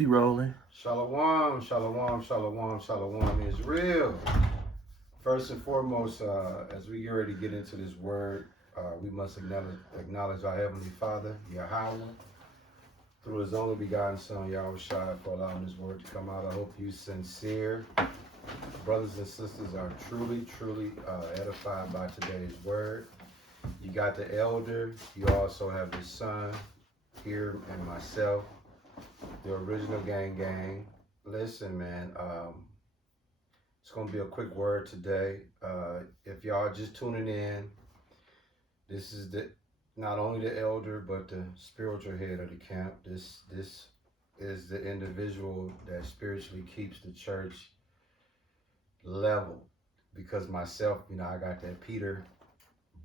We rolling. Shalom, shalom, shalom, shalom is real. First and foremost, as we get ready to get into this word, we must acknowledge our Heavenly Father, Yahweh, through His only begotten Son, Yahushua, for allowing this word to come out. I hope you sincere brothers and sisters are truly edified by today's word. You got the elder, you also have the son here and myself, the original gang. Listen, man, it's going to be a quick word today. If y'all just tuning in, this is not only the elder, but the spiritual head of the camp. This is the individual that spiritually keeps the church level. Because myself, I got that Peter,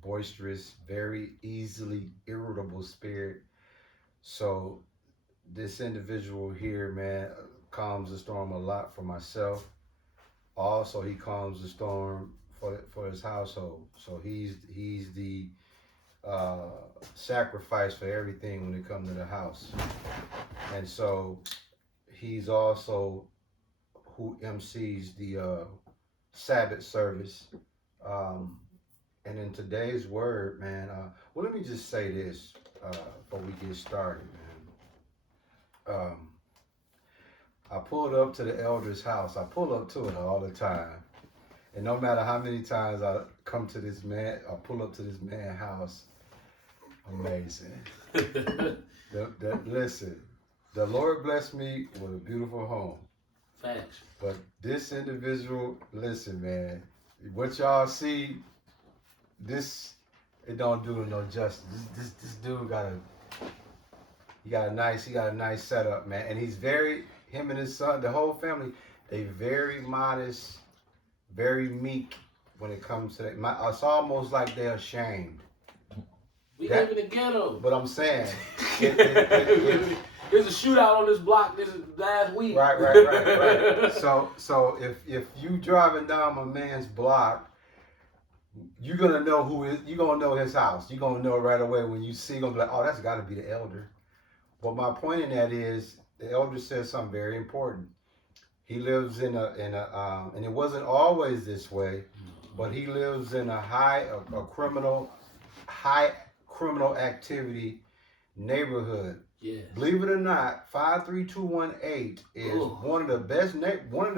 boisterous, very easily irritable spirit. So this individual here, man, calms the storm a lot for myself. Also, he calms the storm for his household. So he's the sacrifice for everything when it comes to the house. And so he's also who MCs the Sabbath service. And in today's word, man, well, let me just say this before we get started, man. I pulled up to the elder's house. I pull up to it all the time. And no matter how many times I come to this man, I pull up to this man's house, amazing. Listen, the Lord blessed me with a beautiful home. Facts. But this individual, listen, man, what y'all see, it don't do it no justice. This dude got a nice setup, man. And he's him and his son, the whole family, they very modest, very meek when it comes to that. It's almost like they're ashamed. We live in the ghetto. But I'm saying, there's a shootout on this block this last week. Right. So if you driving down my man's block, you're gonna know you're gonna know his house. You're gonna know right away when you see. You're gonna be like, oh, that's got to be the elder. But my point in that is, the elder says something very important. He lives in a and it wasn't always this way, but he lives in a high criminal activity neighborhood. Yeah. Believe it or not, 53218 is one of the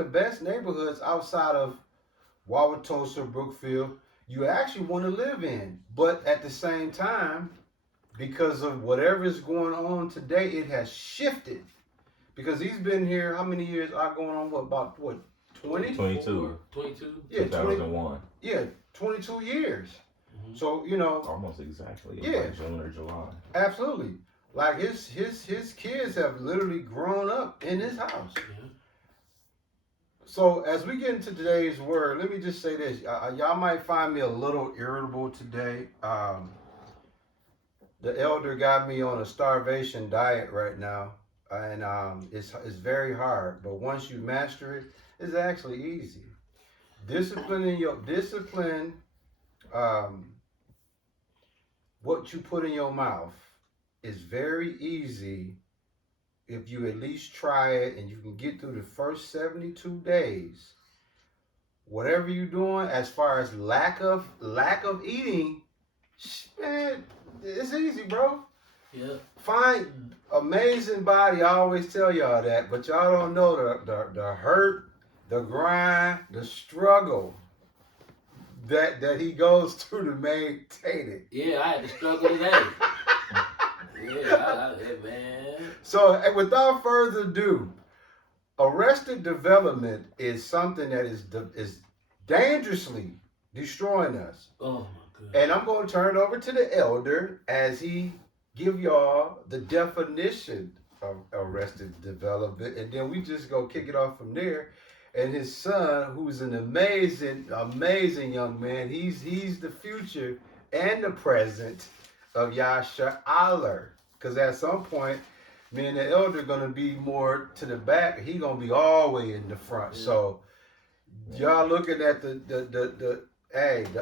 best neighborhoods outside of Wauwatosa, Brookfield. You actually want to live in, but at the same time, because of whatever is going on today, it has shifted. Because he's been here, how many years are going on? About 20? 22. 22? Yeah, 2001. Yeah, 22 years. Mm-hmm. So, Almost exactly. Yeah. Like June or July. Absolutely. Like his kids have literally grown up in his house. Yeah. So as we get into today's word, let me just say this. Y'all might find me a little irritable today. The elder got me on a starvation diet right now. And it's very hard. But once you master it, it's actually easy. Discipline, what you put in your mouth is very easy if you at least try it and you can get through the first 72 days. Whatever you're doing as far as lack of eating, man, it's easy, bro. Yeah. Find amazing body. I always tell y'all that, but y'all don't know the hurt, the grind, the struggle that he goes through to maintain it. Yeah, I had to struggle today. Yeah, man. So, without further ado, arrested development is something that is dangerously destroying us. Oh my God. And I'm going to turn it over to the elder as he give y'all the definition of arrested development, and then we just go kick it off from there. And his son, who's an amazing young man, he's the future and the present of Yasha Allah. Because at some point, me and the elder gonna be more to the back. He gonna be all the way in the front. Yeah. So y'all looking at the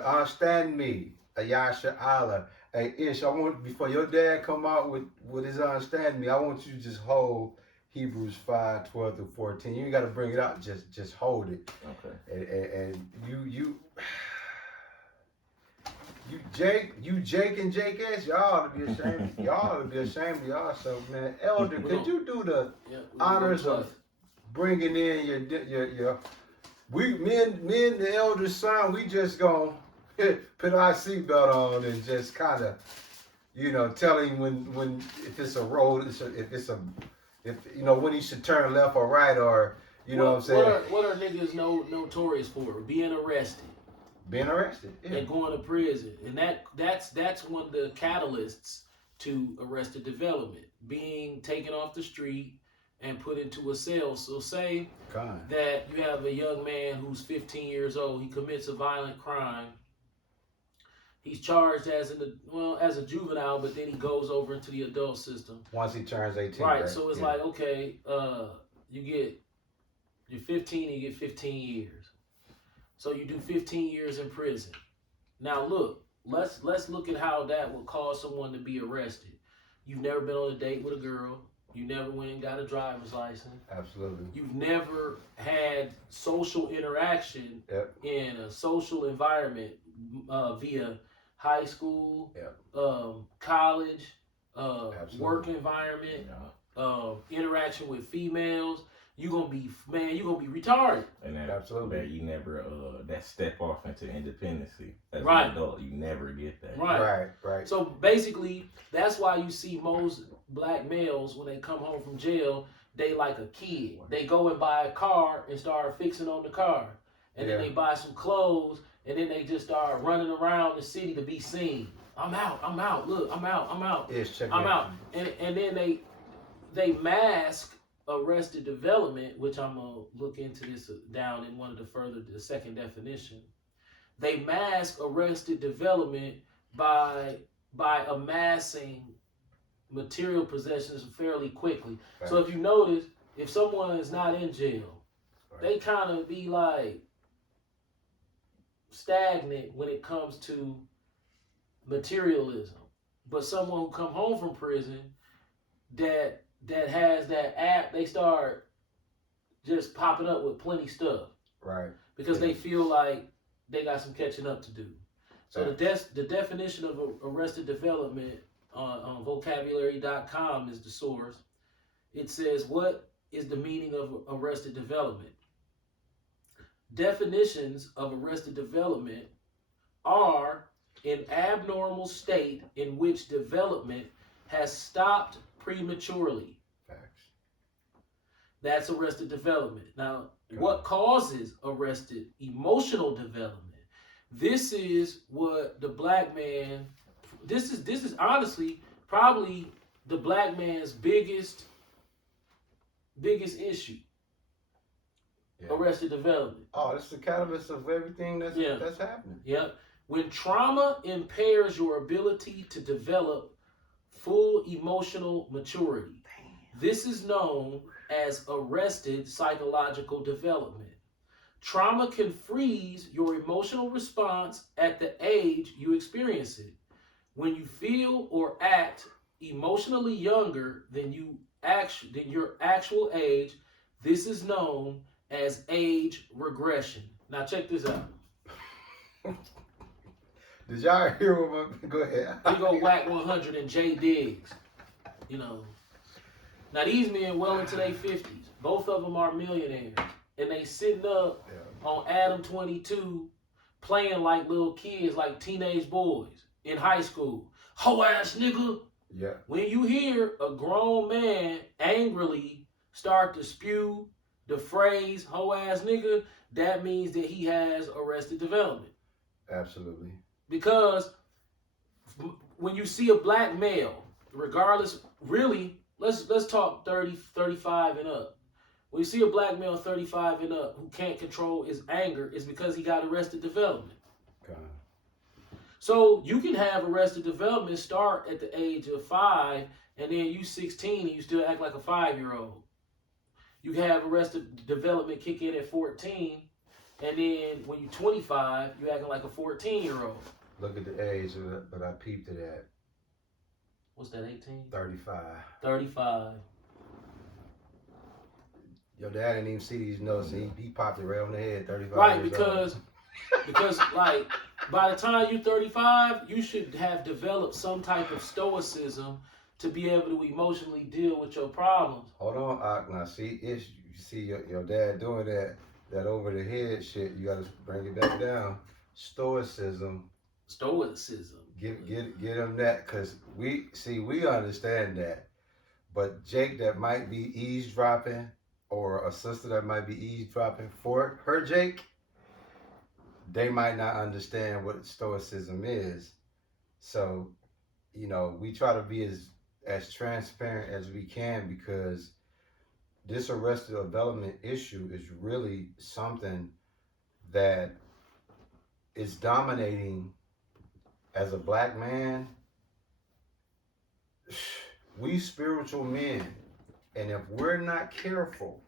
understand me, Yasha Allah. Hey, Ish, I want, before your dad come out with his understand me, I want you to just hold Hebrews 5:12-14. You ain't got to bring it out. Just hold it. Okay. And Jake and Jake S, y'all ought to be ashamed. Y'all ought to be ashamed of yourself, man. Elder, could you do the honors of bringing in your me and the elder's son, we just gonna put our seatbelt on and just kind of, tell him when if it's a road, if when he should turn left or right, or what I'm saying. What are niggas notorious for? Being arrested. Being arrested, yeah. And going to prison, and that's one of the catalysts to Arrested Development, being taken off the street and put into a cell. So say that you have a young man who's 15 years old, he commits a violent crime. He's charged as a juvenile, but then he goes over into the adult system. Once he turns 18. Right, so it's like, okay, you're 15 and you get 15 years. So you do 15 years in prison. Now look, let's look at how that would cause someone to be arrested. You've never been on a date with a girl. You never went and got a driver's license. Absolutely. You've never had social interaction in a social environment via high school, college, work environment, interaction with females. You're gonna be retarded. And that, absolutely. That you never that step off into independency as an adult, you never get that. Right. So basically, that's why you see most black males when they come home from jail, they like a kid. They go and buy a car and start fixing on the car, and then they buy some clothes, and then they just start running around the city to be seen. I'm out. Look, I'm out. Yes, check I'm out. And then they mask Arrested Development, which I'm gonna look into this down in one of the second definition. They mask Arrested Development by amassing material possessions fairly quickly. Right. So if you notice, if someone is not in jail, they kind of be like stagnant when it comes to materialism. But someone who come home from prison that has that app, they start just popping up with plenty stuff. Right. Because they feel like they got some catching up to do. So the definition of Arrested Development on vocabulary.com is the source. It says, what is the meaning of Arrested Development? Definitions of Arrested Development are an abnormal state in which development has stopped prematurely. Facts. That's arrested development. Now, what causes arrested emotional development? This is what the black man, this is honestly probably the black man's biggest issue. Arrested development. Oh, this is the catalyst of everything that's happening. Yep. When trauma impairs your ability to develop full emotional maturity, this is known as arrested psychological development. Trauma can freeze your emotional response at the age you experience it. When you feel or act emotionally younger than your actual age, this is known as age regression. Now check this out. Did y'all hear what? Go ahead. We go Whack 100 and Jay Diggs. Now these men well into their 50s. Both of them are millionaires. And they sitting up on Adam 22 playing like little kids, like teenage boys in high school. Ho ass nigga. Yeah. When you hear a grown man angrily start to spew the phrase ho ass nigga, that means that he has arrested development. Absolutely. Because when you see a black male, regardless, really, let's talk 30, 35 and up. When you see a black male 35 and up who can't control his anger, it's because he got arrested development. Okay. So you can have arrested development start at the age of 5, and then you 16 and you still act like a 5-year-old. You can have arrested development kick in at 14, and then when you're 25, you're acting like a 14-year-old. Look at the age, but I peeped it at. What's that, 18? 35. 35. Your dad didn't even see these notes. He popped it right on the head. 35. Right, years because like by the time you're 35, you should have developed some type of stoicism to be able to emotionally deal with your problems. Hold on, Ak. Now, see, you see your dad doing that over the head shit. You gotta bring it back down. Stoicism. Get him that, cause we understand that, but Jake that might be eavesdropping, or a sister that might be eavesdropping for her Jake, they might not understand what stoicism is. So, we try to be as transparent as we can, because this arrested development issue is really something that is dominating. As a black man, we spiritual men, and if we're not careful,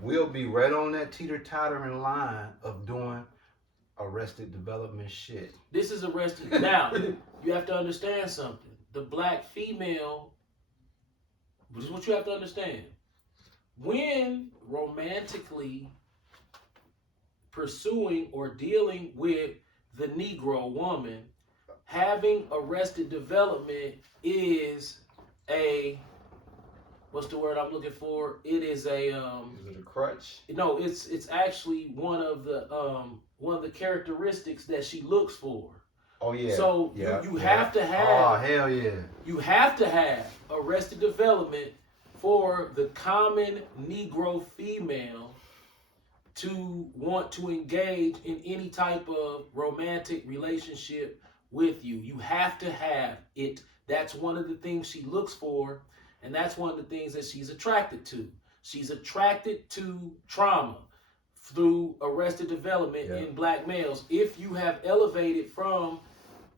we'll be right on that teeter-tottering line of doing arrested development shit. This is arrested. Now, you have to understand something. The black female, this is what you have to understand. When romantically pursuing or dealing with the Negro woman, having arrested development is a, what's the word I'm looking for? It is a Is it a crutch? No, it's actually one of the characteristics that she looks for. Oh yeah. So you have to have. Oh hell yeah. You have to have arrested development for the common Negro female to want to engage in any type of romantic relationship with you. You have to have it. That's one of the things she looks for, and that's one of the things that she's attracted to. She's attracted to trauma through arrested development in black males. If you have elevated from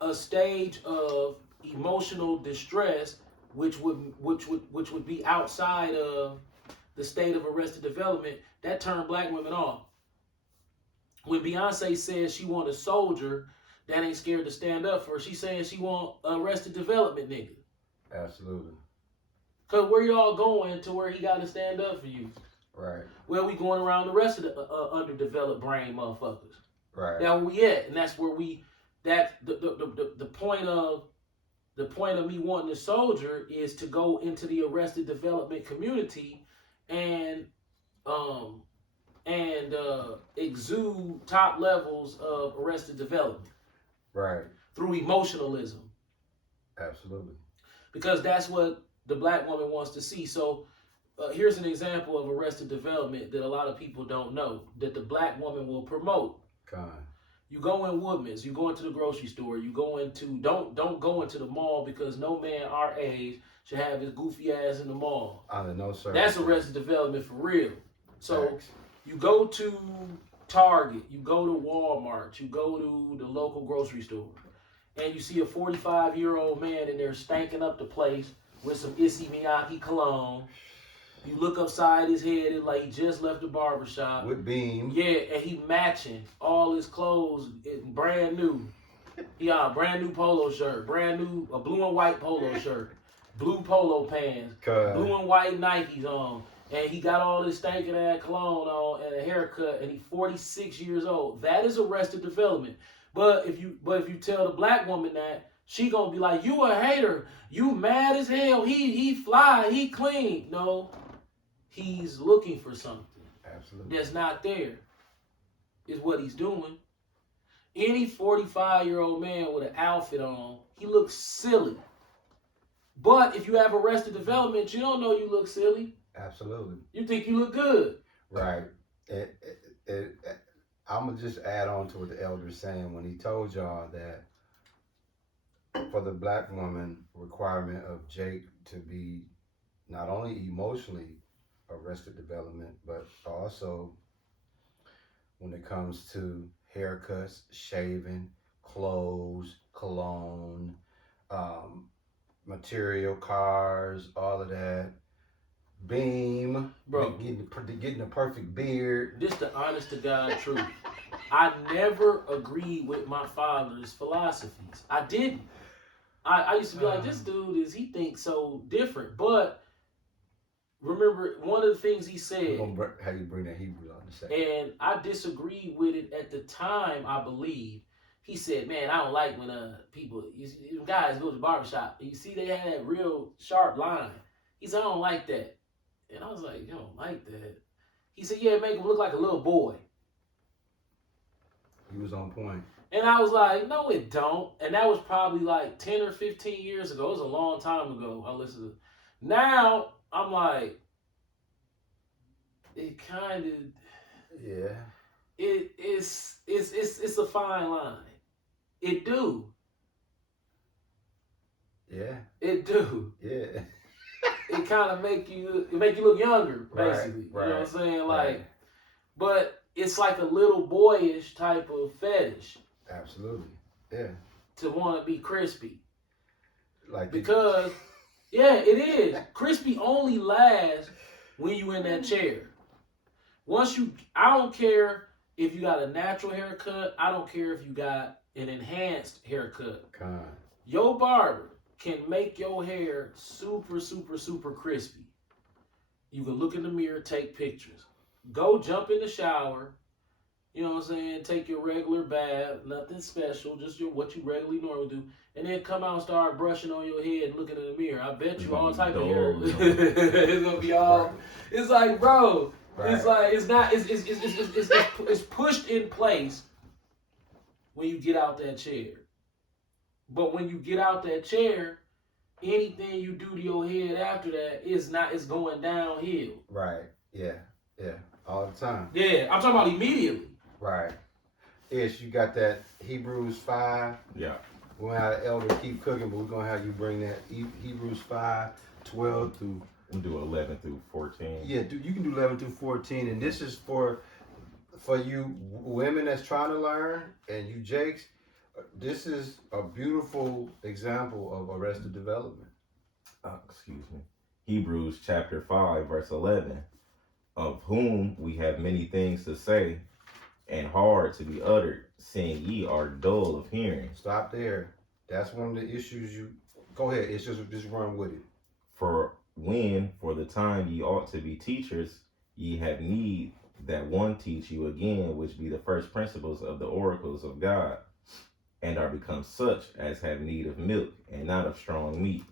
a stage of emotional distress, which would be outside of the state of arrested development, that turned black women off. When Beyonce says she want a soldier that ain't scared to stand up for her, she's saying she want arrested development nigga. Absolutely. Cause where y'all going to where he got to stand up for you? Right. Where we going around the rest of the underdeveloped brain motherfuckers? Right. Now where we at, and that's where the point of me wanting a soldier is to go into the arrested development community and exude top levels of arrested development. Right. Through emotionalism. Absolutely. Because that's what the black woman wants to see. So here's an example of arrested development that a lot of people don't know that the black woman will promote. You go in Woodman's, you go into the grocery store, you go into don't go into the mall, because no man our age should have his goofy ass in the mall. No sir. That's arrested development for real. So Thanks. You go to Target, you go to Walmart, you go to the local grocery store, and you see a 45-year-old man in there stanking up the place with some Issey Miyake cologne. You look upside his head, it's like he just left the barbershop. With beam. Yeah, and he matching all his clothes, brand new. He got a brand new polo shirt, a blue and white polo shirt, blue polo pants, blue and white Nikes on. And he got all this stinking ass cologne on and a haircut, and he's 46 years old. That is arrested development. But if you tell the black woman that, she gonna be like, you a hater, you mad as hell, he fly, he clean. No, he's looking for something. Absolutely. That's not there, is what he's doing. Any 45-year-old man with an outfit on, he looks silly. But if you have arrested development, you don't know you look silly. Absolutely. You think you look good. Right. I'm going to just add on to what the elder's saying when he told y'all that for the black woman, requirement of Jake to be not only emotionally arrested development, but also when it comes to haircuts, shaving, clothes, cologne, material, cars, all of that. Beam, bro, getting the perfect beard. This the honest to God truth. I never agreed with my father's philosophies. I didn't. I used to be like, this dude he thinks so different. But remember one of the things he said, how you bring that Hebrew on the second. and I disagreed with it at the time, I believe. He said, man, I don't like when people, guys go to the barbershop. You see they had that real sharp line. He said, I don't like that. And I was like, you don't like that? He said, yeah, it make him look like a little boy. He was on point. And I was like, no, it don't. And that was probably like 10 or 15 years ago. It was a long time ago. I listened to. Now, I'm like, it kind of, Yeah. it's a fine line. It do. Yeah. It do. Yeah. It kind of make you look younger, basically. Right, you know what I'm saying? Like, right. but it's like a little boyish type of fetish Absolutely. Yeah. to want to be crispy. Like Because, yeah, it is. Crispy only lasts when you in that chair. I don't care if you got a natural haircut. I don't care if you got an enhanced haircut. Your barber can make your hair super, super, super crispy. You can look in the mirror, take pictures. Go jump in the shower. You know what I'm saying? Take your regular bath, nothing special, just what you regularly normally do, and then come out and start brushing on your head and looking in the mirror. I bet you all type of hair. It's gonna be all. It's like, bro. Right. It's like it's not. It's pushed in place when you get out that chair. But when you get out that chair, anything you do to your head after that is going downhill. Right. Yeah. Yeah. All the time. Yeah. I'm talking about immediately. Right. Ish, you got that Hebrews 5. Yeah. We're going to have the elder keep cooking, but we're going to have you bring that Hebrews 5, 12 through... We'll do 11 through 14. Yeah, you can do 11 through 14. And this is for you women that's trying to learn, and you Jakes, this is a beautiful example of arrested development. Excuse me. Hebrews chapter 5, verse 11. Of whom we have many things to say, and hard to be uttered, seeing ye are dull of hearing. Stop there. That's one of the issues you... Go ahead. It's just run with it. For when, for the time ye ought to be teachers, ye have need that one teach you again, which be the first principles of the oracles of God, and are become such as have need of milk, and not of strong meat.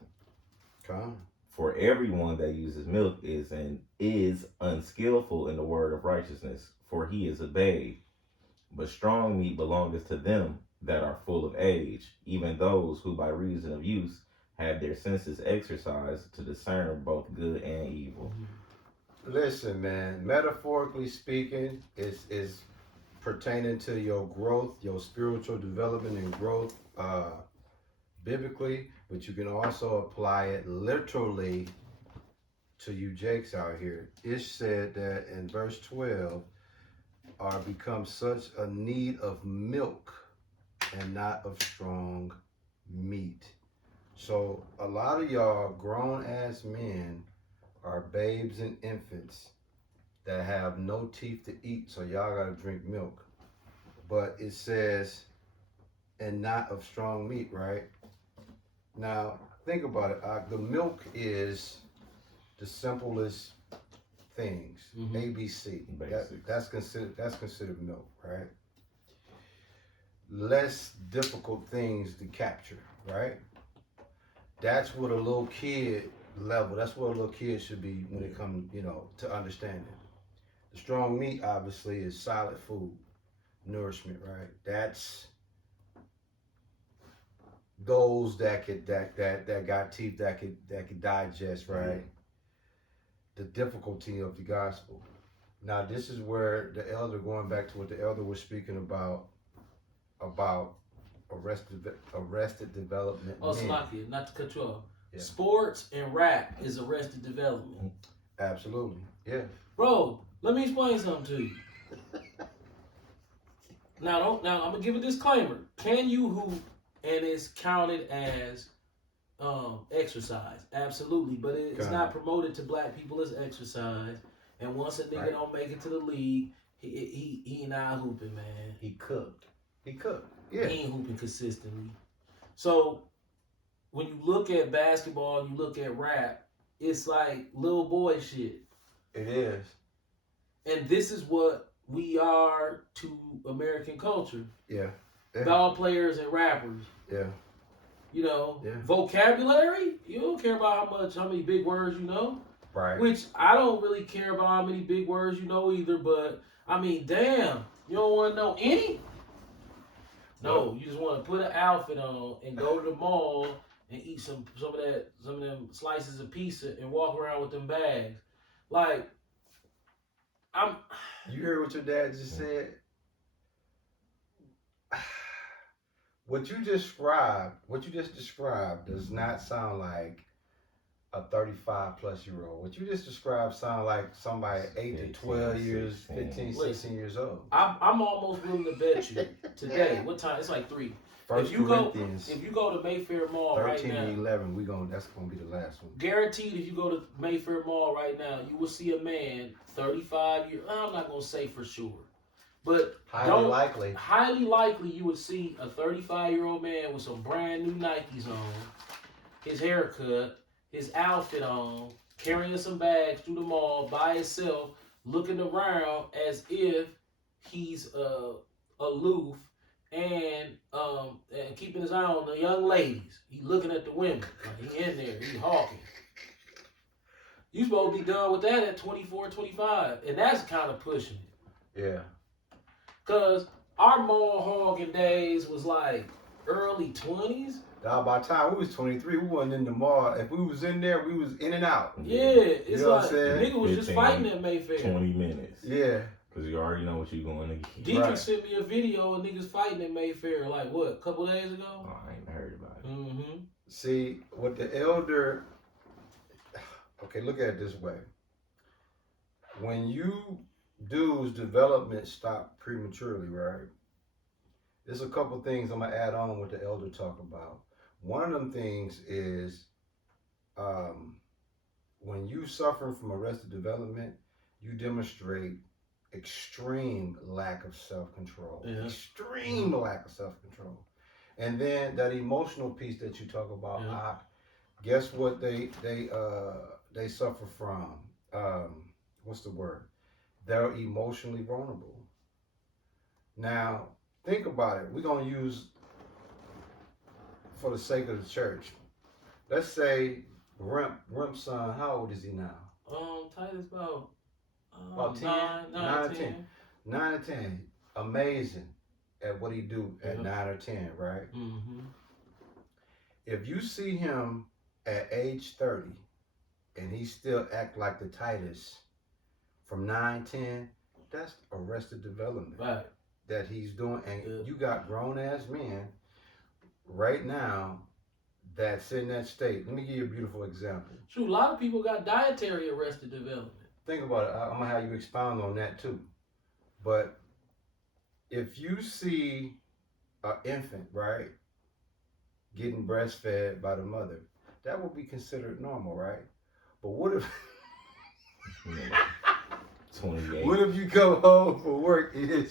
Come. For everyone that uses milk is unskillful in the word of righteousness, for he is a babe. But strong meat belongeth to them that are full of age, even those who by reason of use have their senses exercised to discern both good and evil. Listen, man, metaphorically speaking, is pertaining to your growth, your spiritual development and growth biblically, but you can also apply it literally to you Jakes out here. Ish said that in verse 12, are become such a need of milk and not of strong meat. So a lot of y'all grown ass men are babes and infants that have no teeth to eat, so y'all gotta drink milk. But it says, and not of strong meat, right? Now, think about it. The milk is the simplest things. Mm-hmm. ABC. That's considered milk, right? Less difficult things to capture, right? That's what a little kid level. That's what a little kid should be when it comes, to understanding. The strong meat, obviously, is solid food, nourishment, right? That's those that got teeth that could digest, right? The difficulty of the gospel. Now, this is where the elder, going back to what the elder was speaking about arrested development. Oh, Slakia, not to cut you off. Yeah. Sports and rap is arrested development. Absolutely, yeah. Bro, let me explain something to you. Now I'm gonna give a disclaimer. Can you hoop and it's counted as exercise? Absolutely, but it's not promoted to black people as exercise. And once a nigga don't make it to the league, he not hooping, man. He cooked. Yeah. He ain't hooping consistently. So when you look at basketball, you look at rap, it's like little boy shit. It is. And this is what we are to American culture. Yeah. Yeah. Ball players and rappers. Yeah. You know, Yeah. vocabulary, you don't care about how many big words you know. Right. Which I don't really care about how many big words you know either, but I mean, damn, you don't want to know any? No, you just want to put an outfit on and go to the mall and eat some of them slices of pizza and walk around with them bags. Like, You heard what your dad just said? What you just described does not sound like a 35 plus year old. What you just described sound like somebody 8 to 12 years, 15, 16 years old. I'm almost willing to bet you today. What time? It's like 3. First Corinthians If you go to Mayfair Mall right 13 now, and 11, that's gonna be the last one. guaranteed, if you go to Mayfair Mall right now, you will see a man 35 years. I'm not gonna say for sure, but Highly likely. highly likely you would see a 35-year-old man with some brand new Nikes on, his haircut, his outfit on, carrying some bags through the mall by himself, looking around as if he's aloof and keeping his eye on the young ladies. He looking at the women. Like he in there. He hawking. You supposed to be done with that at 24, 25. And that's kind of pushing it. Yeah. Because our mall hogging days was like early 20s. Now, by the time we was 23, we wasn't in the mall. If we was in there, we was in and out. Yeah, it's You know what like I'm saying? nigga was just 15, fighting at Mayfair. 20 minutes. Yeah. Because you already know what you're going to get. Dietrich Right. sent me a video of niggas fighting at Mayfair like what, a couple days ago? Oh, I ain't heard about it. Mm-hmm. See, what the elder, okay, look at it this way. When you dudes development stop prematurely, right? There's a couple things I'm gonna add on what the elder talk about. One of them things is when you suffer from arrested development, you demonstrate extreme lack of self-control. Yeah. Extreme lack of self-control. And then that emotional piece that you talk about, Yeah. guess what they suffer from? What's the word? They're emotionally vulnerable. Now, think about it. We're gonna use, for the sake of the church, let's say Rimp's son, how old is he now? Titus about 10, 9 or 10. 9 or 10. Amazing at what he do at 9 or 10, right? Mm-hmm. If you see him at age 30 and he still act like the Titus from 9, 10, that's arrested development. Right. That he's doing. And you got grown ass men right now that's in that state. Let me give you a beautiful example. Shoot, a lot of people got dietary arrested development. Think about it. I'm gonna have you expound on that too. But if you see an infant, right, getting breastfed by the mother, that would be considered normal, right? But what if 28. what if you come home from work and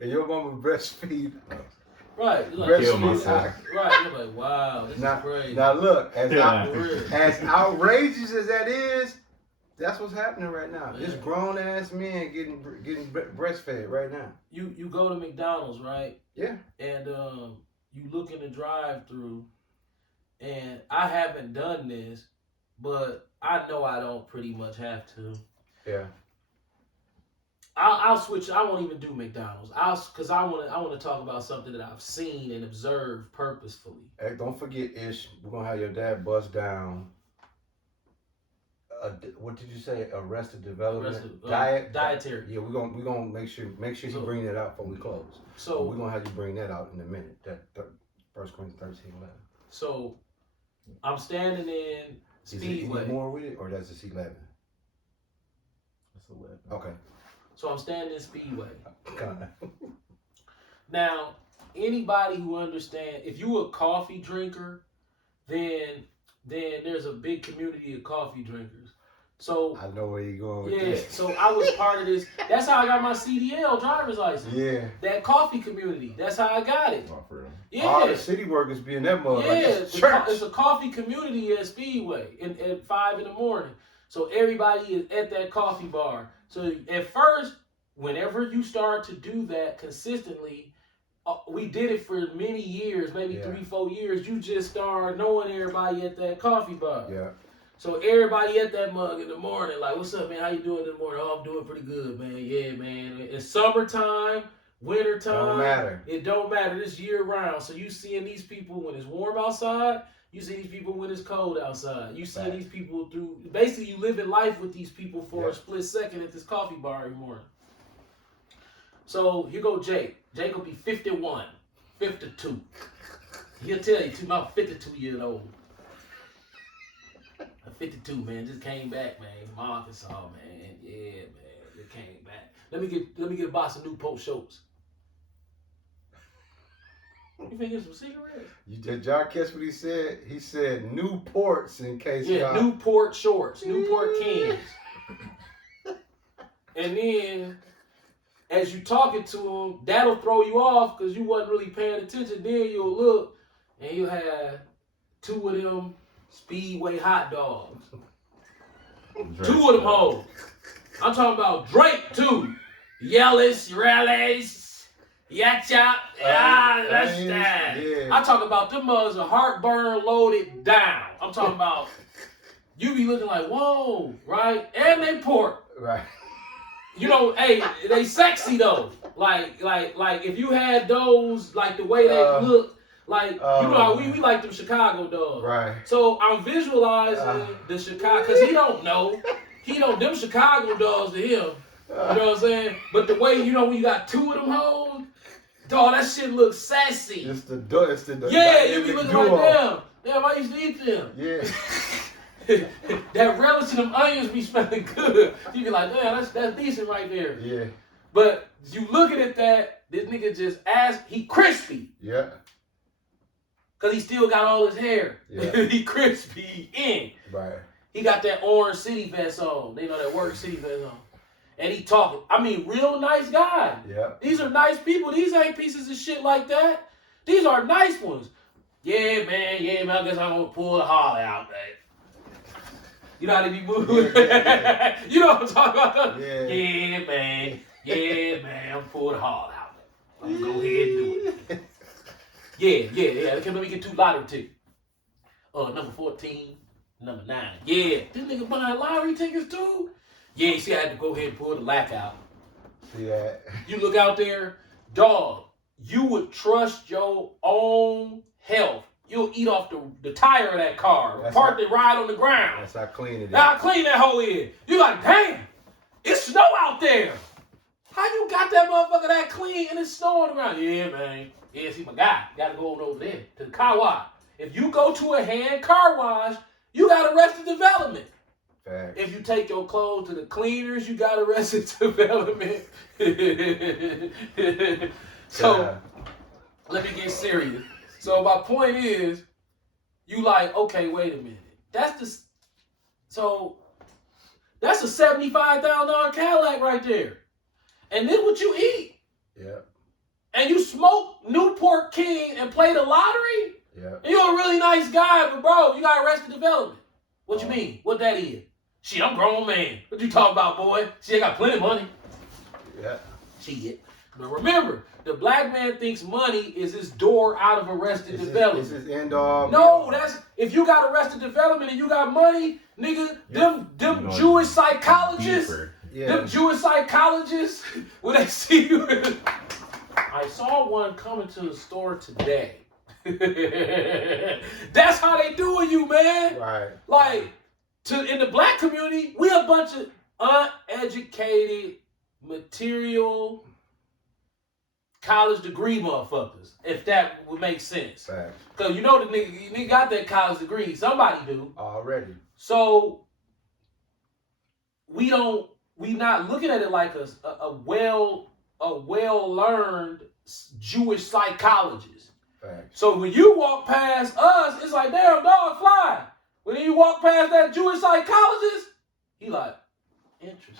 your mama breastfeed? Right. You're Kill shit, myself. Right. You're like, wow, this Now, is crazy. now look, as Yeah. outrageous as that is, that's what's happening right now. Yeah. This grown ass men getting breastfed right now. You go to McDonald's, right? Yeah. And you look in the drive-through, and I haven't done this, but I know I don't pretty much have to. Yeah. I'll switch. I won't even do McDonald's. Because I want to talk about something that I've seen and observed purposefully. Hey, don't forget, Ish. We're gonna have your dad bust down. What did you say? Arrested development. Dietary. Yeah, we're gonna make sure he bring that out before we close. So we're gonna have you bring that out in a minute. That 1 Corinthians 13:11. So I'm standing in Is it Speedway. any more with it, or that's just 11? That's 11. Okay. So I'm standing in Speedway. Kinda. Now, anybody who understands, if you a coffee drinker, then there's a big community of coffee drinkers. So I know where you're going with yeah, this. so I was part of this. That's how I got my CDL driver's license. Yeah. That coffee community. That's how I got it. Oh, for real. Yeah. All the city workers be in that mug. Yeah, Like it's church. it's a coffee community at Speedway at 5 in the morning. So everybody is at that coffee bar. So at first, whenever you start to do that consistently, we did it for many years, maybe 3-4 years. You just start knowing everybody at that coffee bar. Yeah. So everybody at that mug in the morning, like, what's up, man? How you doing in the morning? Oh, I'm doing pretty good, man. Yeah, man. It's summertime, wintertime. Don't matter. It don't matter. It's year round. So you seeing these people when it's warm outside. You see these people when it's cold outside. You see these people through. Basically, you living life with these people for a split second at this coffee bar every morning. So here go Jake. Jake will be 51, 52. He'll tell you, too, I'm 52 years old. I'm 52, man. Just came back, man, from Arkansas, man. Yeah, man. Just came back. Let me get a box of Newport shorts. You finna get some cigarettes? Did y'all catch what he said? He said Newports in case y'all... Newport shorts, Newport cans. And then, as you talking to him, that'll throw you off because you wasn't really paying attention. Then you'll look, and you'll have 2 of them Speedway hot dogs. Drake 2 of them hoes. I'm talking about Drake too. Yellis, Rellis, Yatcha. That's that. Yeah. I talk about them mugs are heartburn loaded down. I'm talking about you be looking like, whoa, right? And they pork. Right. You know, hey, they sexy though. Like if you had those, like the way they look, like you know how we like them Chicago dogs. Right. So I'm visualizing the Chicago, cause he don't know them Chicago dogs to him. You know what I'm saying? But the way, you know, when you got 2 of them hoes, dog, that shit looks sassy. It's the Yeah, you be looking duo. like them. Damn, I used to eat them. Yeah. That relish to them onions be smelling good. You be like, damn, that's decent right there. Yeah. But you looking at that, this nigga just he crispy. Yeah. Cause he still got all his hair. Yeah. He crispy in. Right. He got that orange city vest on. They know that work city vest on. And he talking. I mean, real nice guy. Yeah. These are nice people. These ain't pieces of shit like that. These are nice ones. Yeah, man. I guess I'm gonna pull the Harley out, man. You know how they be moving? Yeah. You know what I'm talking about? Yeah. Yeah, man. I'm pull the Harley out. I'm gonna go ahead and do it. Yeah. Okay, let me get 2 lottery tickets. Number 14, number 9. Yeah. This nigga buying lottery tickets too? Yeah, see, I had to go ahead and pull the lack out. See that? You look out there, dog, you would trust your own health. You'll eat off the tire of that car, park it right on the ground. That's how clean it is. Now, clean that hole in. You like, damn, it's snow out there. How you got that motherfucker that clean and it's snowing around? Yeah, man. Yeah, see, my guy, gotta go over there to the car wash. If you go to a hand car wash, you got Arrested Development. Facts. If you take your clothes to the cleaners, you got Arrested Development. So, let me get serious. So my point is, you like, okay, wait a minute. That's a $75,000 Cadillac right there. And then what you eat? Yeah. And you smoke Newport King and play the lottery? Yeah. And you're a really nice guy, but bro, you got Arrested Development. What you mean? What that is? Shit, I'm a grown man. What you talking about, boy? Shit, I got plenty of money. Yeah. Shit. But remember, the black man thinks money is his door out of Arrested Development. This is end all. No, that's if you got Arrested Development and you got money, nigga. Them Jewish psychologists, them Jewish psychologists, when they see you. I saw one coming to the store today. That's how they doing you, man. Right. Like, in the black community, we a bunch of uneducated, material, college degree motherfuckers, if that would make sense. Facts. Because you know the nigga got that college degree. Somebody do. Already. So, we not looking at it like a well-learned Jewish psychologist. Facts. So when you walk past us, it's like, damn, dog, fly. When you walk past that Jewish psychologist, He like, interesting.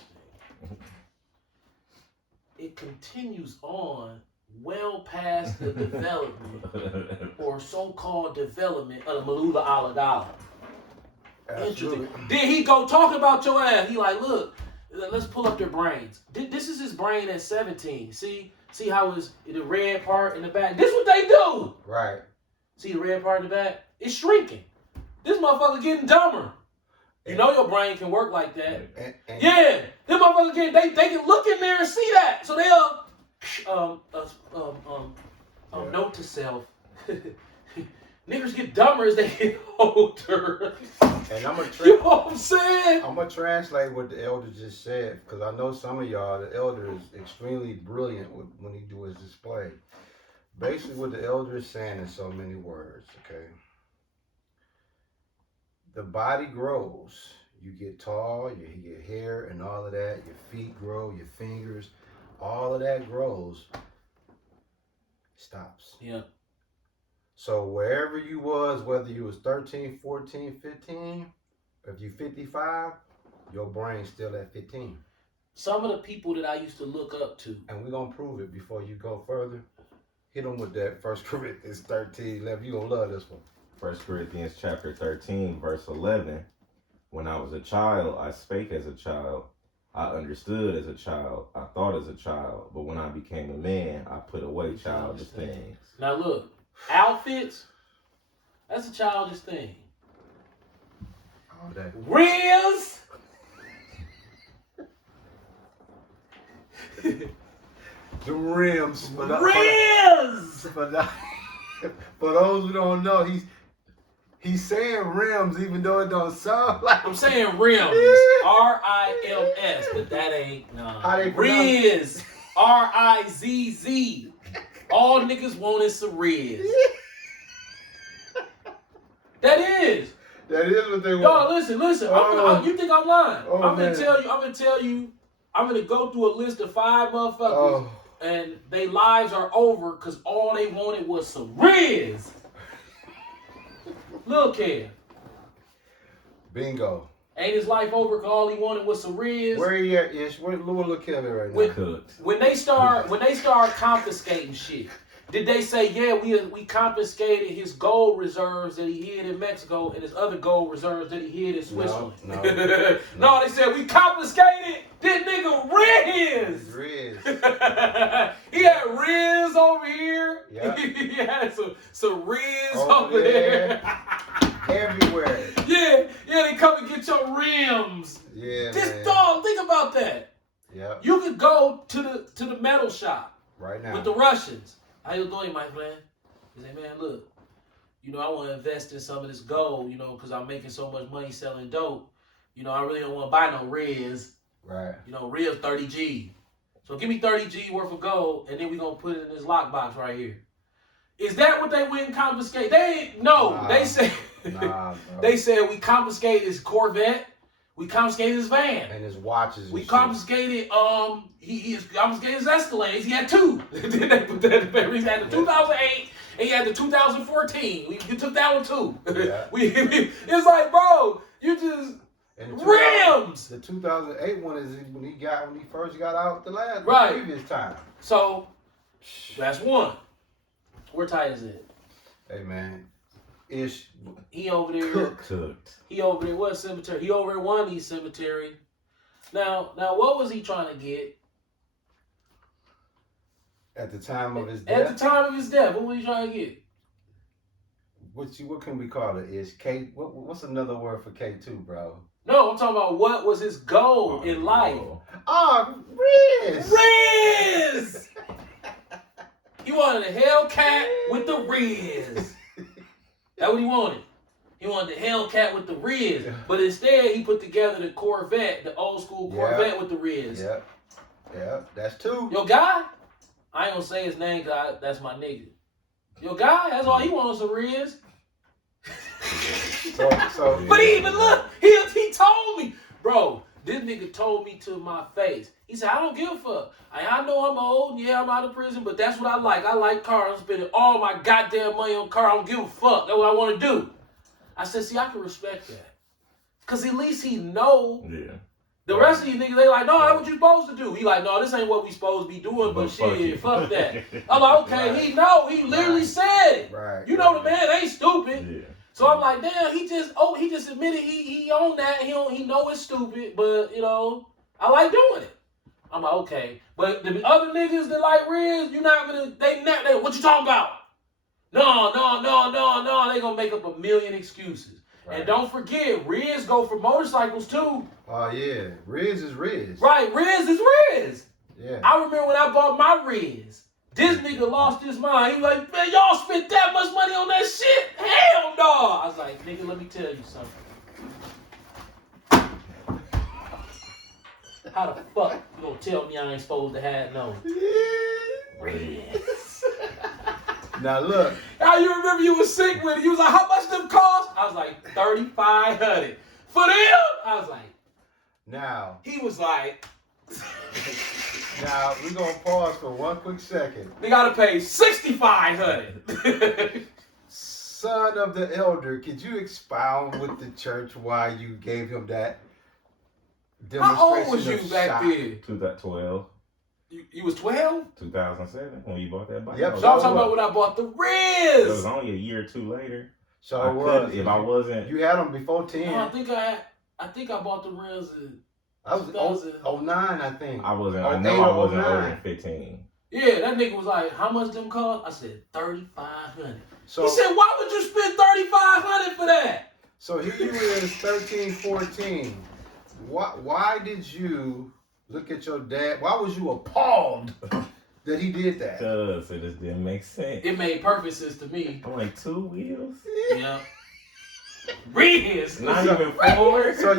It continues on well past the development or so-called development of the Malula Aladala. Absolutely. Interesting. Then he go talk about your ass. He like, look, let's pull up their brains. This is his brain at 17. See how it's the red part in the back? This what they do. Right. See the red part in the back? It's shrinking. This motherfucker getting dumber. You know your brain can work like that. And Yeah, them motherfuckers they can look in there and see that. So they'll note to self. Niggas get dumber as they get older. And You know what I'm saying? I'm gonna translate what the elder just said, because I know some of y'all, the elder is extremely brilliant when he do his display. Basically, what the elder is saying in so many words, okay? The body grows. You get tall, you get hair and all of that. Your feet grow, your fingers, all of that grows. Stops. Yeah. So wherever you was, whether you was 13, 14, 15, if you 55, your brain's still at 15. Some of the people that I used to look up to. And we're going to prove it before you go further. Hit them with that 1 Corinthians 13, 11. You're going to love this one. 1 Corinthians chapter 13, verse 11. When I was a child, I spake as a child. I understood as a child. I thought as a child. But when I became a man, I put away childish things. Now look, outfits, that's a childish thing. All that. Riz! The rims. Riz! For those who don't know, he's saying rims even though it don't sound like. I'm saying rims. R-I-M-S, but that ain't no. How they pronounce Riz. R-I-Z-Z. All niggas want is some Riz. That is. That is what they want. Y'all, listen. You think I'm lying? Oh, I'm gonna man. tell you. I'm gonna go through a list of 5 motherfuckers, Oh. and their lives are over because all they wanted was some Riz. Lil' Kev. Bingo. Ain't his life over because all he wanted was some Riz? Where you at, Ish? Where Lil Kevin right now? With- Cooked. When they start confiscating shit, did they say, yeah, we confiscated his gold reserves that he hid in Mexico and his other gold reserves that he hid in Switzerland? No. No, they said we confiscated this nigga Riz. Riz. He had Riz over here. Yeah. He had some Riz Over over there. there. Everywhere. Yeah, they come and get your rims. Yeah, This man. dog, think about that. Yeah. You could go to the metal shop Right now. with the Russians. How you doing, my friend? He say, man, look, I want to invest in some of this gold, because I'm making so much money selling dope. I really don't want to buy no Riz. Right. Riz 30G. So give me 30G worth of gold, and then we going to put it in this lockbox right here. Is that what they went and confiscate? Nah. They said, Nah, bro. they said we confiscated his Corvette. We confiscated his van. And his watches. And We shit. confiscated he confiscated his Escalades. He had 2. Then they put that in there. He had the 2008 and he had the 2014. We took that one too. Yeah. It's like, bro, you just And the rims. The 2008 one is when he first got out the previous time. So that's one. Where Ty is it? Hey man, Ish. He over there. Cooked. He over there. What cemetery? He over at one of these cemetery. Now, what was he trying to get At the time of his at death. the time of his death? What was he trying to get? What can we call it? Ish K. What's another word for K2, bro? No, I'm talking about what was his goal in life. Oh, Riz. Riz! He wanted a Hellcat with the Riz. That's what he wanted. He wanted the Hellcat with the Riz. But instead, he put together the Corvette, the old school Corvette with the Riz. Yeah, that's 2. Your guy? I ain't gonna say his name because that's my nigga. Your guy? That's all he wants a Riz. So, But even look, he told me, bro, this nigga told me to my face. He said, I don't give a fuck. I know I'm old, yeah, I'm out of prison, but that's what I like. I like cars. I'm spending all my goddamn money on cars. I don't give a fuck. That's what I want to do. I said, see, I can respect that. Because at least he know Yeah. The rest of these niggas, they like, no, that's what you supposed to do. He like, no, this ain't what we supposed to be doing, but fuck shit, it. fuck that. I'm like, okay, Right. he literally said it. Right. You know the man ain't stupid. Yeah. So I'm like, damn, he just admitted he owned that. He know it's stupid, but you know, I like doing it. I'm like, okay. But the other niggas that like Riz, you're not gonna they what you talking about? No, they gonna make up a million excuses. Right. And don't forget, Riz go for motorcycles too. Oh yeah, Riz is Riz. Right, Riz is Riz. Yeah. I remember when I bought my Riz. This nigga lost his mind. He was like, man, y'all spent that much money on that shit? Hell no. I was like, nigga, let me tell you something. How the fuck you gonna tell me I ain't supposed to have no Riz? Now look. How you remember you was sick with it? You was like, how much them cost? I was like, $3,500. For them? I was like, Now he was like, we're gonna pause for one quick second. they gotta pay $6,500. Son of the elder, could you expound with the church why you gave him that How demonstration? old was you of back shock? then? 2012, You was 12? 2007 when you bought that bike. Yep. So I'm talking about when I bought the It was Riz. only a year or two later. So I it was. couldn't, if I wasn't. You had them before 10. No, I think I bought the Riz in, I was 2000. 09, I think. I wasn't. Oh, I know 08 I or wasn't 09. older than 15. yeah, that nigga was like, how much them cost? I said, $3,500. So, He said, why would you spend $3,500 for that? so here you is, 13, 14. Why did you look at your dad? Why was you appalled that he did that? Cause it just didn't make sense. It made perfect sense to me. I'm like 2 wheels. Yeah. Riz. Not even 4. So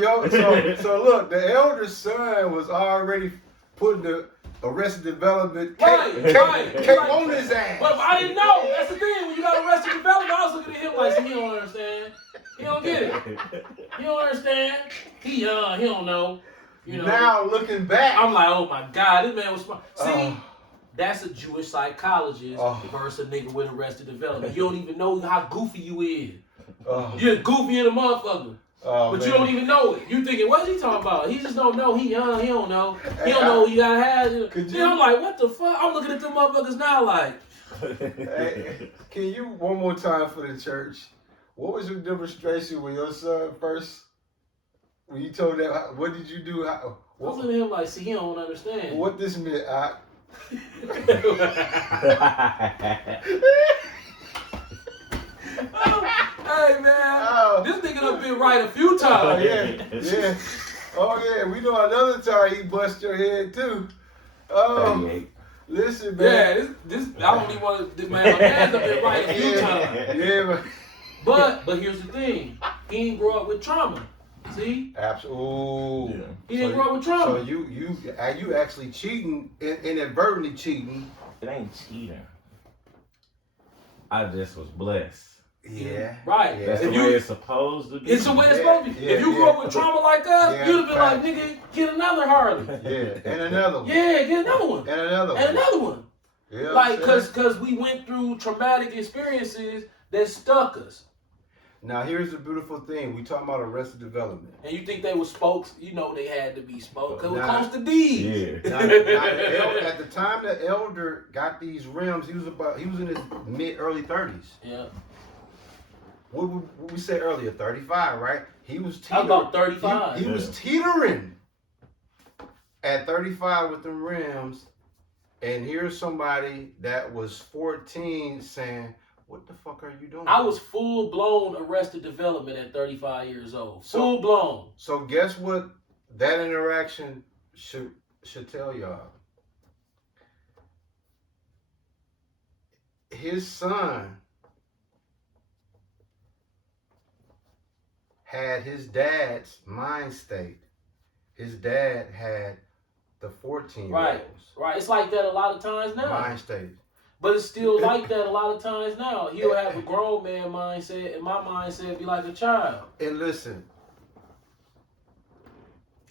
look, the elder son was already putting the Arrested Development cake on his ass. But I didn't know. That's the thing. When you got Arrested Development, I was looking at him like, see, he don't understand. He don't get it. He don't understand. He young. He don't know. You know. Now looking back, I'm like, oh my God, this man was smart. See, Oh. that's a Jewish psychologist versus a nigga with Arrested Development. You don't even know how goofy you is. You're goofy in a motherfucker. But you don't even know it. You thinking, what is he talking about? He just don't know. He young. He don't know. He don't know what you gotta have. I'm like, what the fuck? I'm looking at them motherfuckers now like. Hey, can you one more time for the church? What was your demonstration when your son first? When you told that, what did you do? I was looking at him like, see, he don't understand. What this meant? Hey man, this nigga done been right a few Oh times. yeah. Oh yeah, we know another time he bust your head too. Oh, listen, man. Yeah, this I don't even want to. Man, my man's done been right a few times. Yeah, man. But here's the thing, he ain't grow up with trauma. See, Absolutely. Yeah. he didn't grow up with trauma. So you actually cheating, inadvertently cheating. It ain't cheating. I just was blessed. Yeah. Right. Yeah. That's If the you- way it's supposed to be. It's the way it's supposed to be. Yeah, If you grew up with trauma like us, Yeah, you'd have been like, fact. nigga, get another Harley. Yeah. And another one. Yeah, get another one. And another one. And another one. Yeah, Like, I'm saying? cause we went through traumatic experiences that stuck us. Now here's the beautiful thing. We talking about Arrested Development. And you think they were spokes, you know they had to be spokes. Cause it was Nah. close to D's. Yeah. Now, at the time the elder got these rims, he was in his early 30s. Yeah. What we said earlier, 35, right? He was I teetering. was about 35. He was teetering at 35 with the rims, and here's somebody that was 14 saying, "What the fuck are you doing?" I was full blown Arrested Development at 35 years old. So- Full blown. So guess what? That interaction should tell y'all. His son had his dad's mind state. His dad had the 14-year-olds Right. It's like that a lot of times now. mind state. But it's still like that a lot of times now. He'll have a grown man mindset, and my mindset be like a child. And listen,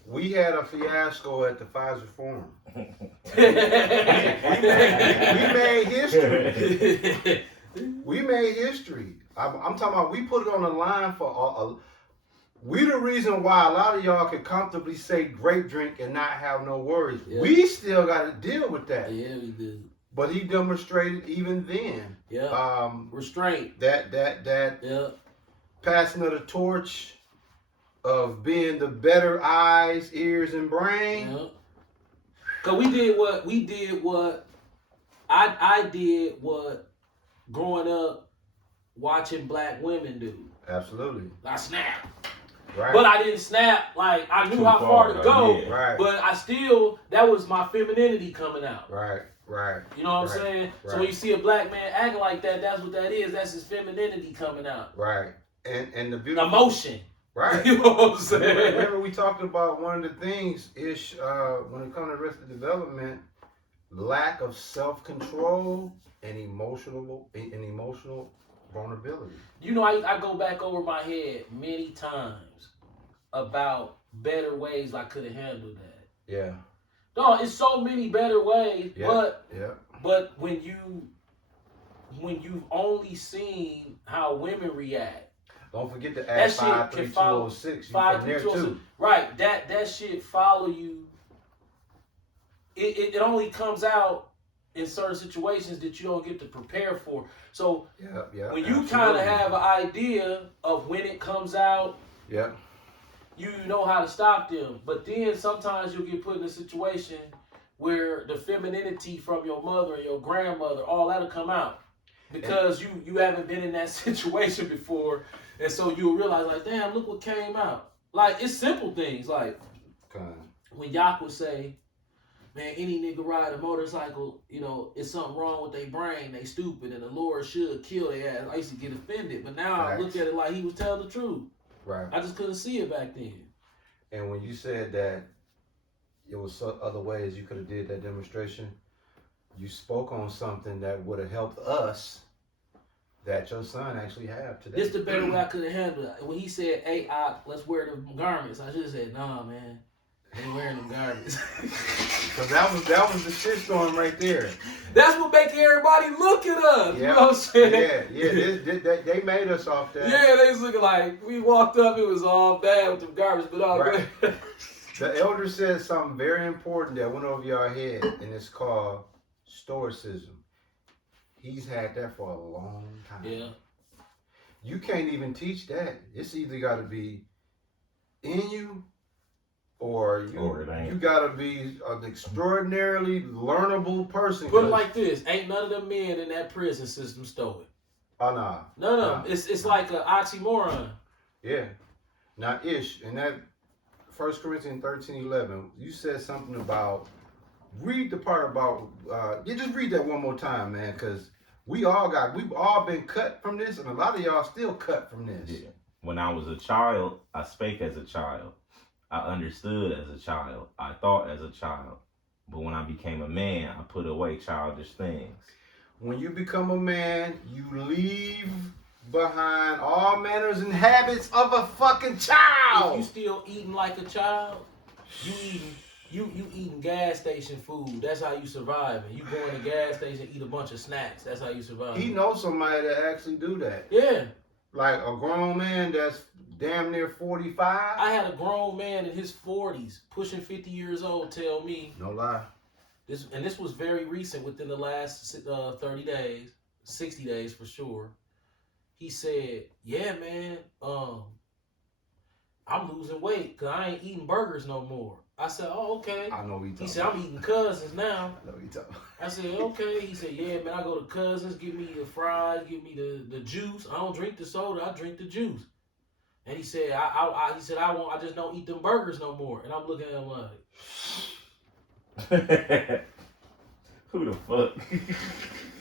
we had a fiasco at the Pfizer Forum. We made history. We made history. I'm talking about we put it on the line for We the reason why a lot of y'all can comfortably say grape drink and not have no worries. Yeah. We still got to deal with that. Yeah, we do. But he demonstrated even then. Yeah. Restraint. That Yeah. passing of the torch of being the better eyes, ears, and brain. Yeah. Cause we did what I did what growing up watching black women do. Absolutely. I snapped. Right. But I didn't snap, like I knew Too how far to far, go. yeah. Right. But I still, that was my femininity coming out. Right. You know what I'm Right, saying? So right. when you see a black man acting like that, that's what that is. That's his femininity coming out. Right. And the beautiful Emotion. Right. You know what I'm saying? Remember we talked about one of the things is when it comes to arrested development, lack of self-control and emotional vulnerability. You know, I go back over my head many times about better ways I could have handled that. Yeah. No, it's so many better ways, Yeah. but when you've only seen how women react, Don't forget to that add shit 53206. You from there too. right? That shit follow you. It only comes out in certain situations that you don't get to prepare for. So Yeah. when you kind of have an idea of when it comes out, Yeah. you know how to stop them. But then sometimes you'll get put in a situation where the femininity from your mother and your grandmother, all that'll come out. Because you haven't been in that situation before. And so you'll realize, like, damn, look what came out. Like, it's simple things. Like, when Yak would say, man, any nigga ride a motorcycle, you know, it's something wrong with their brain, they stupid, and the Lord should kill their ass. I used to get offended. But now I look at it like he was telling the truth. Right. I just couldn't see it back then. And when you said that it was other ways you could have did that demonstration, you spoke on something that would have helped us that your son actually have today. This the better way I could have handled it. When he said, hey, let's wear the garments, I should have said, nah, man, I ain't wearing them garments. Because that was the shitstorm right there. That's what make everybody look at us. Yeah. You know what I'm saying? Yeah. They made us off that. Yeah, they was looking like, we walked up, it was all bad with them garments, but all Right. good. The elder said something very important that went over your head, and it's called stoicism. He's had that for a long time. Yeah. You can't even teach that. It's either got to be in you, or it ain't. you got to be an extraordinarily learnable person. Put it like this, ain't none of them men in that prison system stoic. Oh, nah. None of Nah. them. It's like an oxymoron. Yeah. Now, in that 1 Corinthians 13:11, you said something about, read the part about, just read that one more time, man, because we've all been cut from this, and a lot of y'all still cut from this. Yeah. When I was a child, I spake as a child. I understood as a child. I thought as a child. But when I became a man, I put away childish things. When you become a man, you leave behind all manners and habits of a fucking child. If you still eating like a child, you eating gas station food. That's how you survive. And you go in the gas station, eat a bunch of snacks. That's how you survive. He knows somebody that actually do that. Yeah. Like a grown man that's damn near 45. I had a grown man in his 40s, pushing 50 years old, tell me, No lie. this was very recent, within the last 30 days, 60 days for sure. He said, yeah, man, I'm losing weight because I ain't eating burgers no more. I said, oh, okay. I know what he He said, I'm eating Cousins now. I know what he talking. I said, okay. He said, yeah, man, I go to Cousins, give me the fries, give me the juice. I don't drink the soda, I drink the juice. And he said, I just don't eat them burgers no more. And I'm looking at him like, Who the fuck?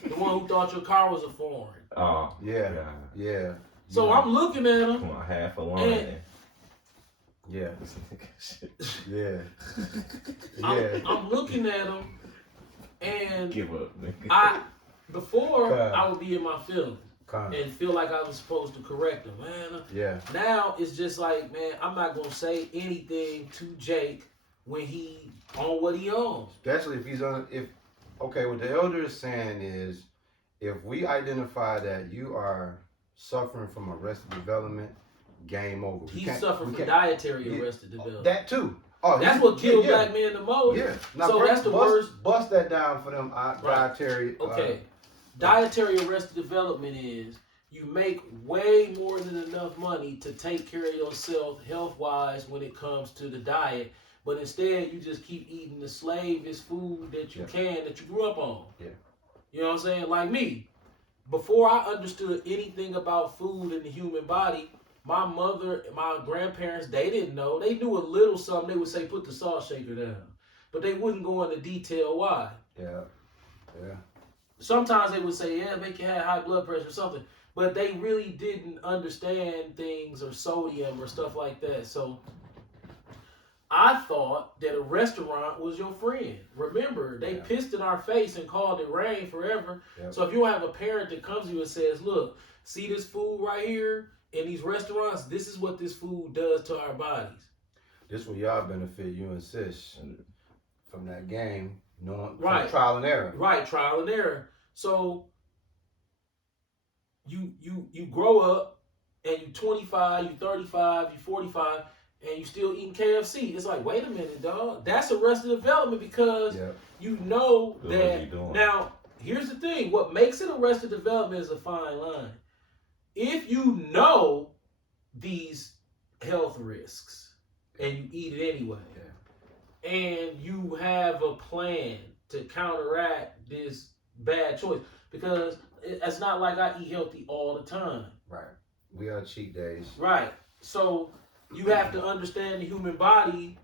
the one who thought your car was a foreign. Oh, Yeah. God. Yeah. So yeah. I'm looking at him. Come on, half a line. Yeah. This nigga shit. Yeah. Yeah. I'm looking at him, and Give up, nigga. before God. I would be in my feelings Kind and feel like I was supposed to correct him, man. Yeah. Now it's just like, man, I'm not gonna say anything to Jake when he on what he owns. Especially if he's on. What the elder is saying is, if we identify that you are suffering from arrested development, game over. He suffered from dietary arrested development. That too. Oh, that's what killed black men the most. Yeah. Now, so that's the worst. Bust that down for them. Dietary. Okay. Dietary arrested development is you make way more than enough money to take care of yourself health-wise when it comes to the diet, but instead you just keep eating the slavish food that you that you grew up on. Yeah. You know what I'm saying? Like me, before I understood anything about food in the human body, my mother, my grandparents, they didn't know. They knew a little something. They would say, put the salt shaker down. But they wouldn't go into detail why. Yeah. Yeah. Sometimes they would say, yeah, make you have high blood pressure or something. But they really didn't understand things or sodium or stuff like that. So I thought that a restaurant was your friend. Remember, they pissed in our face and called it rain forever. Yep. So if you don't have a parent that comes to you and says, look, see this food right here in these restaurants, this is what this food does to our bodies. This will y'all benefit, you and sis, from that game. Right. Trial and error. Right, trial and error. So you grow up and you 25, you 35, you 45, and you still eating KFC. It's like, wait a minute, dog. That's arrested development because you know that. Now, here's the thing. What makes it arrested development is a fine line. If you know these health risks and you eat it anyway, and you have a plan to counteract this bad choice, because it's not like I eat healthy all the time. Right. We are cheat days. Right. So you have to understand the human body,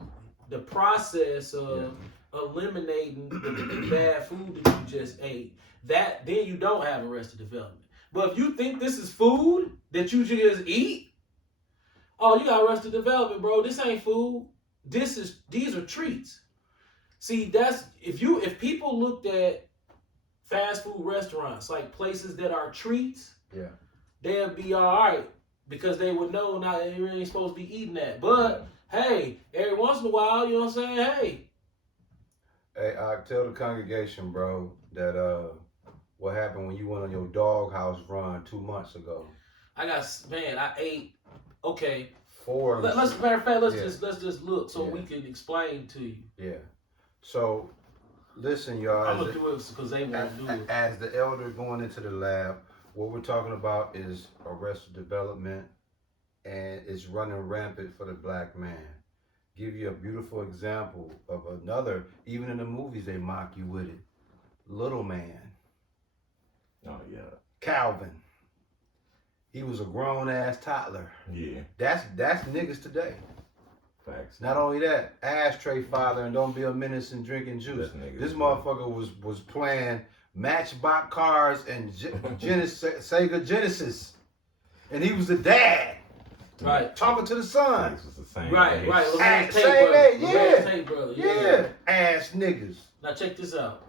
the process of eliminating the bad food that you just ate. That then you don't have arrested development. But if you think this is food that you just eat, oh, you got arrested development, bro. This ain't food. These are treats. See, that's if people looked at fast food restaurants like places that are treats, they'll be all right because they would know not they really ain't supposed to be eating that. But hey, every once in a while, you know what I'm saying? Hey, I tell the congregation, bro, that what happened when you went on your doghouse run 2 months ago. I ate. Okay. Let's just look so we can explain to you. Yeah. So, listen, y'all. I'm gonna do it because they won't do it. As the elder going into the lab, what we're talking about is arrested development, and it's running rampant for the black man. Give you a beautiful example of another. Even in the movies, they mock you with it. Little man. Oh yeah. Calvin. He was a grown ass toddler. Yeah. That's niggas today. Facts. Not only that, ashtray father and don't be a menace and drinking juice. This motherfucker was playing Matchbox cars and Sega Genesis, and he was the dad. Right. Talking to the son. This was the same. Right. Same brother. Yeah. Ass niggas. Now check this out.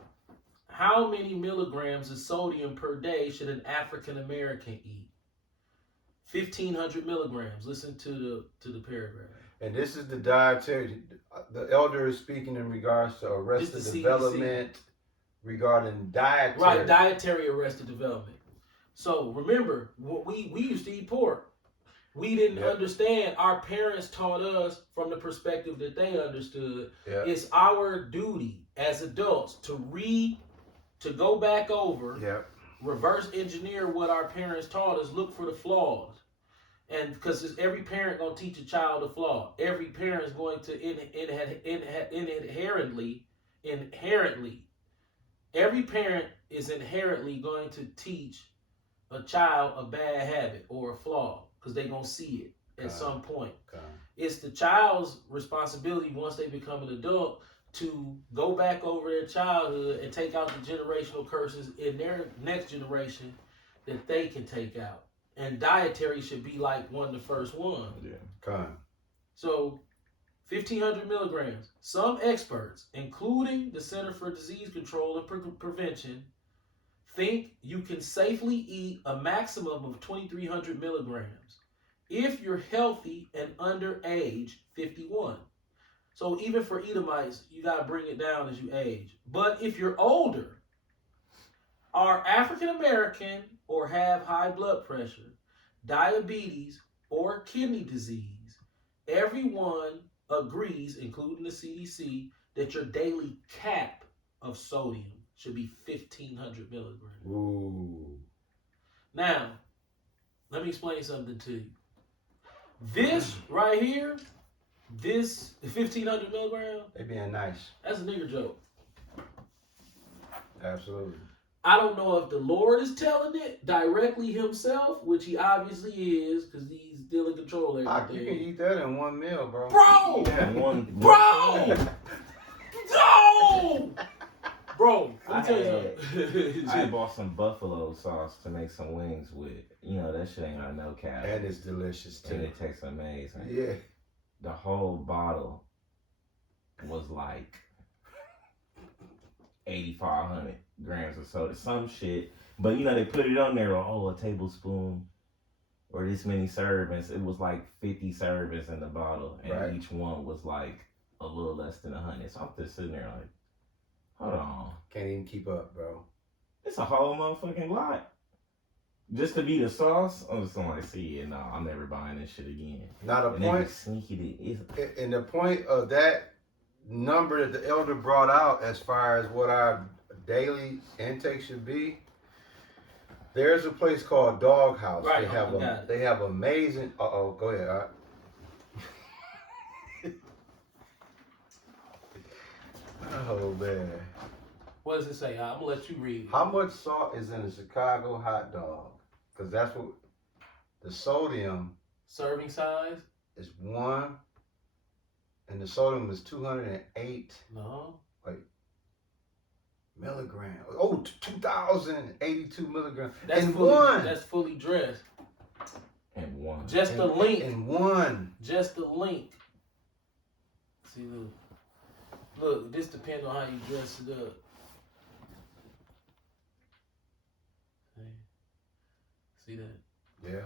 How many milligrams of sodium per day should an African American eat? 1,500 milligrams. Listen to the paragraph. And this is the dietary. The elder is speaking in regards to arrested development regarding dietary. Right, dietary arrested development. So remember, we used to eat pork. We didn't understand. Our parents taught us from the perspective that they understood. It's our duty as adults to go back over, reverse engineer what our parents taught us, look for the flaws. And because every parent going to teach a child a flaw. Every parent is going to inherently, every parent is inherently going to teach a child a bad habit or a flaw because they're going to see it at some point. It's the child's responsibility once they become an adult to go back over their childhood and take out the generational curses in their next generation that they can take out. And dietary should be like one of the first ones. So 1,500 milligrams. Some experts, including the Center for Disease Control and Prevention, think you can safely eat a maximum of 2,300 milligrams if you're healthy and under age 51. So even for Edomites, you got to bring it down as you age. But if you're older, are African American, or have high blood pressure, diabetes, or kidney disease, everyone agrees, including the CDC, that your daily cap of sodium should be 1,500 milligrams. Ooh. Now, let me explain something to you. This right here, this 1,500 milligrams, They being nice. that's a nigger joke. Absolutely. I don't know if the Lord is telling it directly himself, which he obviously is, because he's still in control of You everything. can eat that in one meal, bro. Bro! Yeah. Bro! No! Bro, let me tell you something. I bought some buffalo sauce to make some wings with. You know, that shit ain't got no calories. And it's delicious And too. it tastes amazing. Yeah. The whole bottle was like 8,500 grams of soda, some shit. But you know, they put it on there, a tablespoon or this many servings. It was like 50 servings in the bottle, and Right. each one was like a little less than 100. So I'm just sitting there like, hold on, Can't even keep up, bro. it's a whole motherfucking lot. Just to be the sauce, I'm just like, see, no, I'm never buying this shit again. Now the And they point, just sneak it in. and the point of that number that the elder brought out as far as what our daily intake should be, there's a place called Dog House. Right, They have amazing. Go ahead. All right. Oh man, What does it say? I'm gonna let you read. how much salt is in a Chicago hot dog? Because that's what the sodium Serving size? is 1, and the sodium is 208 No. milligrams. Oh, 2,082 milligrams. That's in fully, one. That's fully dressed. And one. Just the link. In one. Just the link. See, look, this depends on how you dress it up. See that? Yeah.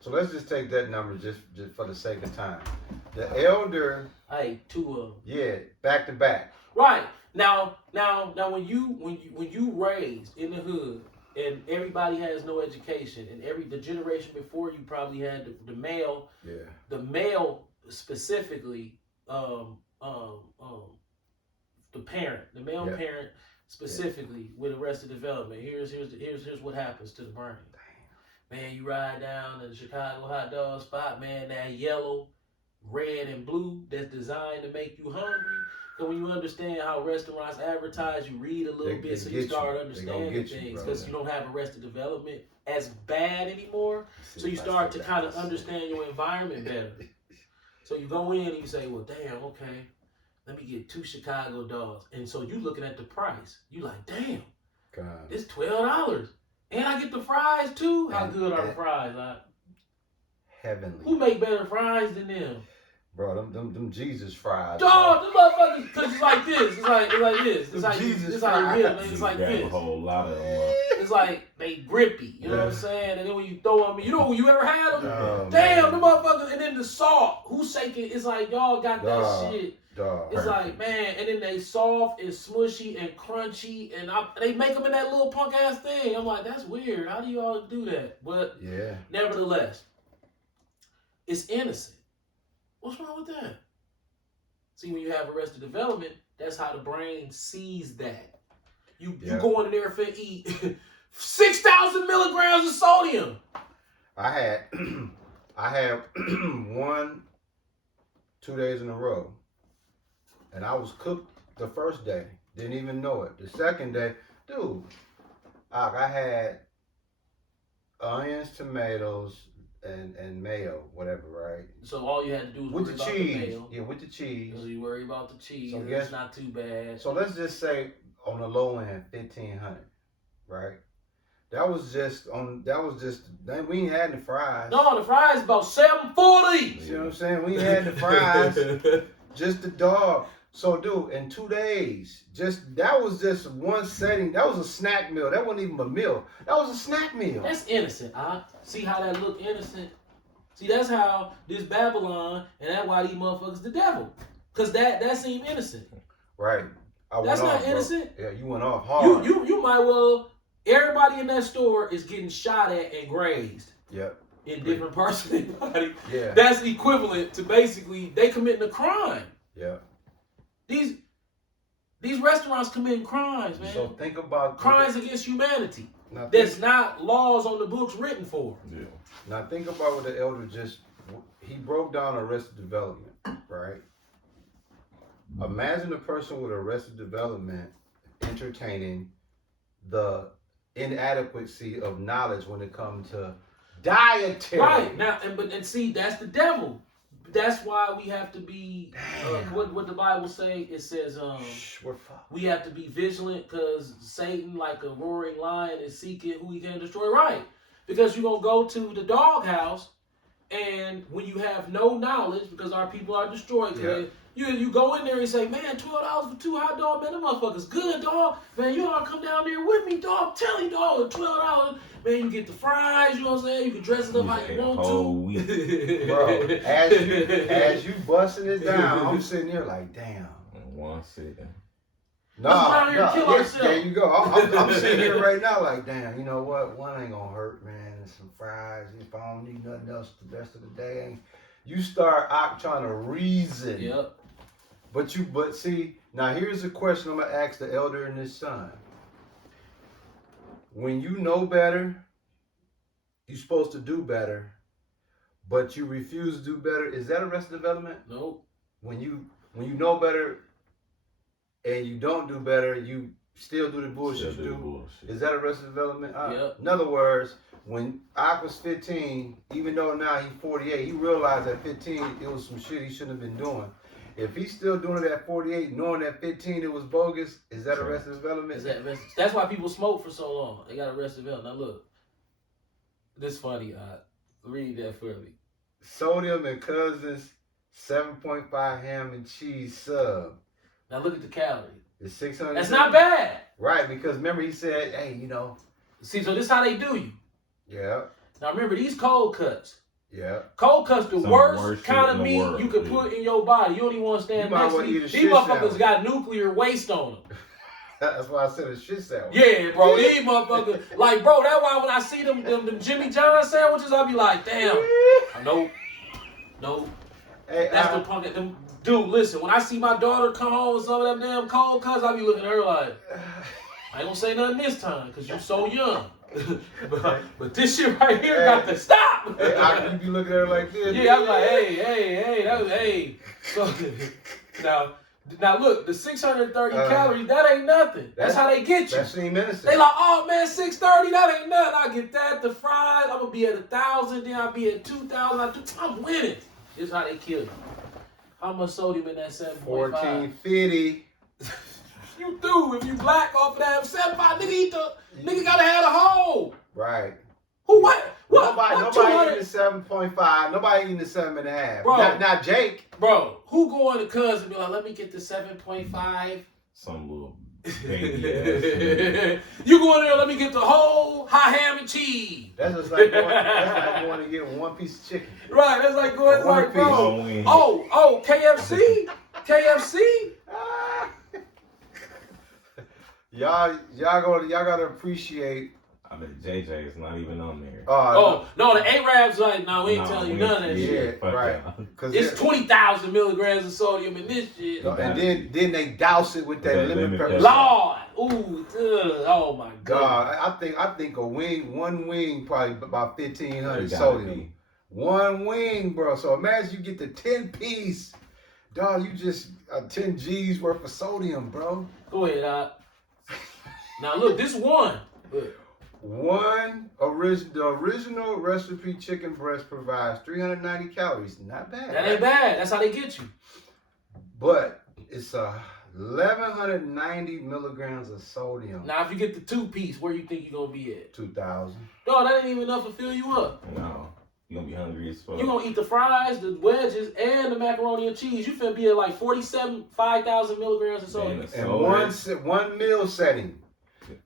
So let's just take that number just for the sake of time. The elder, I ate 2 of them. yeah, back to back. Right. Now when you raised in the hood and everybody has no education and the generation before you probably had the male Yeah. specifically the male Yeah. parent specifically with arrested development. Here's what happens to the brain. Man, you ride down to the Chicago hot dog spot, man, that yellow, red, and blue that's designed to make you hungry. So when you understand how restaurants advertise, you read a little bit so you start understanding things because you don't have arrested development as bad anymore. So you start to kind of understand your environment better. So you go in and you say, well, damn, okay, let me get 2 Chicago dogs. And so you looking at the price. You like, damn, God. it's $12. And I get the fries too? How good are the fries? Heavenly. Who make better fries than them? Bro, them Jesus fries. Dog, them motherfuckers, because it's like this. It's like this. It's like Jesus it's like this. fries. It's like You got this. a whole lot of them. It's like they grippy. You know what I'm Yeah. saying? And then when you throw them, you ever had them? Oh, Damn, man. them motherfuckers. And then the salt. Who's shaking? It's like y'all got Dog. that shit. Dog. It's like, man, and then they soft and smushy and crunchy, and they make them in that little punk ass thing. I'm like, that's weird. How do you all do that? But Yeah. nevertheless, it's innocent. What's wrong with that? See, when you have arrested development, that's how the brain sees that. You go in there and eat 6,000 milligrams of sodium. I had 2 days in a row. And I was cooked the first day. Didn't even know it. The second day, dude, I had onions, tomatoes, and mayo, whatever, right? So all you had to do was With worry the about cheese. the mayo. Yeah, with the cheese. So you worry about the cheese. So So guess- it's not too bad. So let's just say on the low end, 1,500, right? That was just, we ain't had the fries. No, the fries about $7.40. You see what I'm saying? We ain't had the fries, just the dog. So, dude, in 2 days, that was just one setting. That was a snack meal. That wasn't even a meal. That was a snack meal. That's innocent, huh? See how that look innocent? See, that's how this Babylon, and that's why these motherfuckers the devil. Because that seemed innocent. Right. I went That's off, not bro. innocent. Yeah, you went off hard. You might well, everybody in that store is getting shot at and grazed. Yep. in different parts of their body, Yeah. that's equivalent to basically they committing a crime. Yeah. These restaurants committing crimes, man. So think about Crimes against humanity. Now That's not laws on the books written for. Yeah. Now think about what the elder he broke down Arrested Development, right? Imagine a person with Arrested Development entertaining the inadequacy of knowledge when it comes to dietary. Right now, and see, that's the devil. That's why we have to be. What the Bible say? It says, We're fucked. we have to be vigilant because Satan, like a roaring lion, is seeking who he can destroy. Right? Because you're gonna go to the doghouse, and when you have no knowledge, because our people are destroyed, you go in there and say, man, $12 for 2 hot dogs, man, them motherfuckers good, dog. Man, you ought to come down there with me, dog. I'm telling you, dog, $12. Man, you get the fries, you know what I'm saying? You can dress it up how you want to. Bro, as you busting it down, I'm sitting there like, damn. In 1 second. There you go. I'm sitting here right now like, damn, you know what? One ain't gonna hurt, man. And some fries. If I don't need nothing else the rest of the day, you start out trying to reason. Yep. But see, now here's a question I'm gonna ask the elder and his son. When you know better, you're supposed to do better, but you refuse to do better. Is that Arrested Development? Nope. When you know better and you don't do better, you still do the bullshit you do. Is that Arrested Development? Yep. In other words, when Ak was 15, even though now he's 48, he realized at 15 it was some shit he shouldn't have been doing. If he's still doing it at 48, knowing at 15 it was bogus, is that Arrested Development? That's why people smoke for so long. They got Arrested Development. Now look, this funny. Read that for me. Sodium and Cousins 7.5 ham and cheese sub. Now look at the calories. It's 600. That's not bad. Right, because remember he said, hey, you know. See, so this how they do you. Yeah. Now remember these cold cuts. Yeah. Cold cuts the Some worst kind of in the meat world, you could put in your body. You don't even want to stand You might next to wanna eat a these. shit These motherfuckers sandwich. got nuclear waste on them. That's why I said a shit sandwich. Yeah, bro, these motherfuckers. Like, bro, that's why when I see them Jimmy John sandwiches, I be like, damn. Nope. Hey, That's the punk. Dude, listen, when I see my daughter come home with some of them damn cold cuts, I be looking at her like, I ain't gonna say nothing this time, because you so young. but this shit right here got to stop. Hey, I be looking at her like this. Yeah, I'm like, hey. So, now look, the 630 calories, that ain't nothing. That's how they get you. That seem innocent. They like, oh man, 630, that ain't nothing. I get that, the fries, I'm gonna be at 1,000, then I'll be at 2,000. I'm winning. This is how they kill you. How much sodium in that 7.5? 1450. You do. If you black off of that 7.5, nigga gotta have a hole. Right. Who what? Nobody What eating the 7.5. Nobody eating the 7.5. Bro. Not Jake. Bro, who going to cuz and be like, let me get the 7.5? Some little baby ass. You go in there, let me get the whole hot ham and cheese. That's just like going to get one piece of chicken. Right, that's like going One like, bro. piece. Oh, KFC? KFC? Y'all gotta appreciate. I bet JJ is not even on there. No, the Arabs like, no, we ain't telling you none of that shit. Yeah, right. It's 20,000 milligrams of sodium in this shit. And then they douse it with that lemon pepper. Lord, oh my God. I think one wing probably about 1,500 It gotta sodium. be. One wing, bro. So imagine you get the 10-piece. Dog, you just 10 G's worth of sodium, bro. Go ahead, Now look, this one. The original recipe chicken breast provides 390 calories. Not bad. That ain't bad. That's how they get you. But it's 1,190 milligrams of sodium. Now, if you get the 2-piece, where you think you're gonna be at? 2,000. No, that ain't even enough to fill you up. No. You're gonna be hungry as fuck. You're gonna eat the fries, the wedges, and the macaroni and cheese. You finna be at like 5,000 milligrams of sodium. And one meal setting.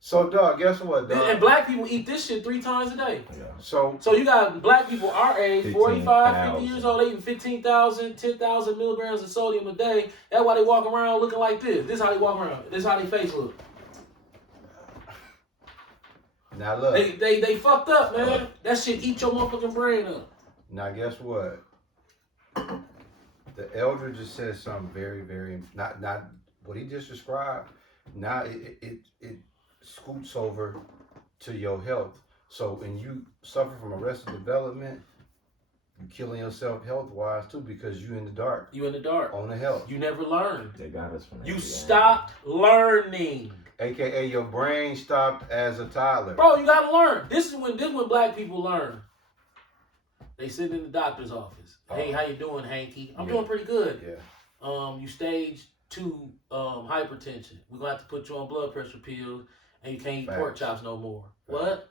So, dog, guess what, dog? And black people eat this shit 3 times a day. Yeah. So you got black people our age, 45, 50 years 15,000. old, they eating 15,000, 10,000 milligrams of sodium a day. That's why they walk around looking like this. This is how they walk around. This is how they face look. Now look. They fucked up, man. That shit eat your motherfucking brain up. Now guess what? The elder just said something very, very not what he just described. Now it scoots over to your health. So when you suffer from arrested development, you killing yourself health wise too because you in the dark. You in the dark. On the health. You never learned. They got us from that. You stopped learning. AKA your brain stopped as a toddler. Bro, you gotta learn. This is when black people learn. They sit in the doctor's office. Hey, how you doing, Hanky? I'm doing pretty good. Yeah. You stage 2 hypertension. We're gonna have to put you on blood pressure pills, and you can't eat pork chops no more. Facts. What?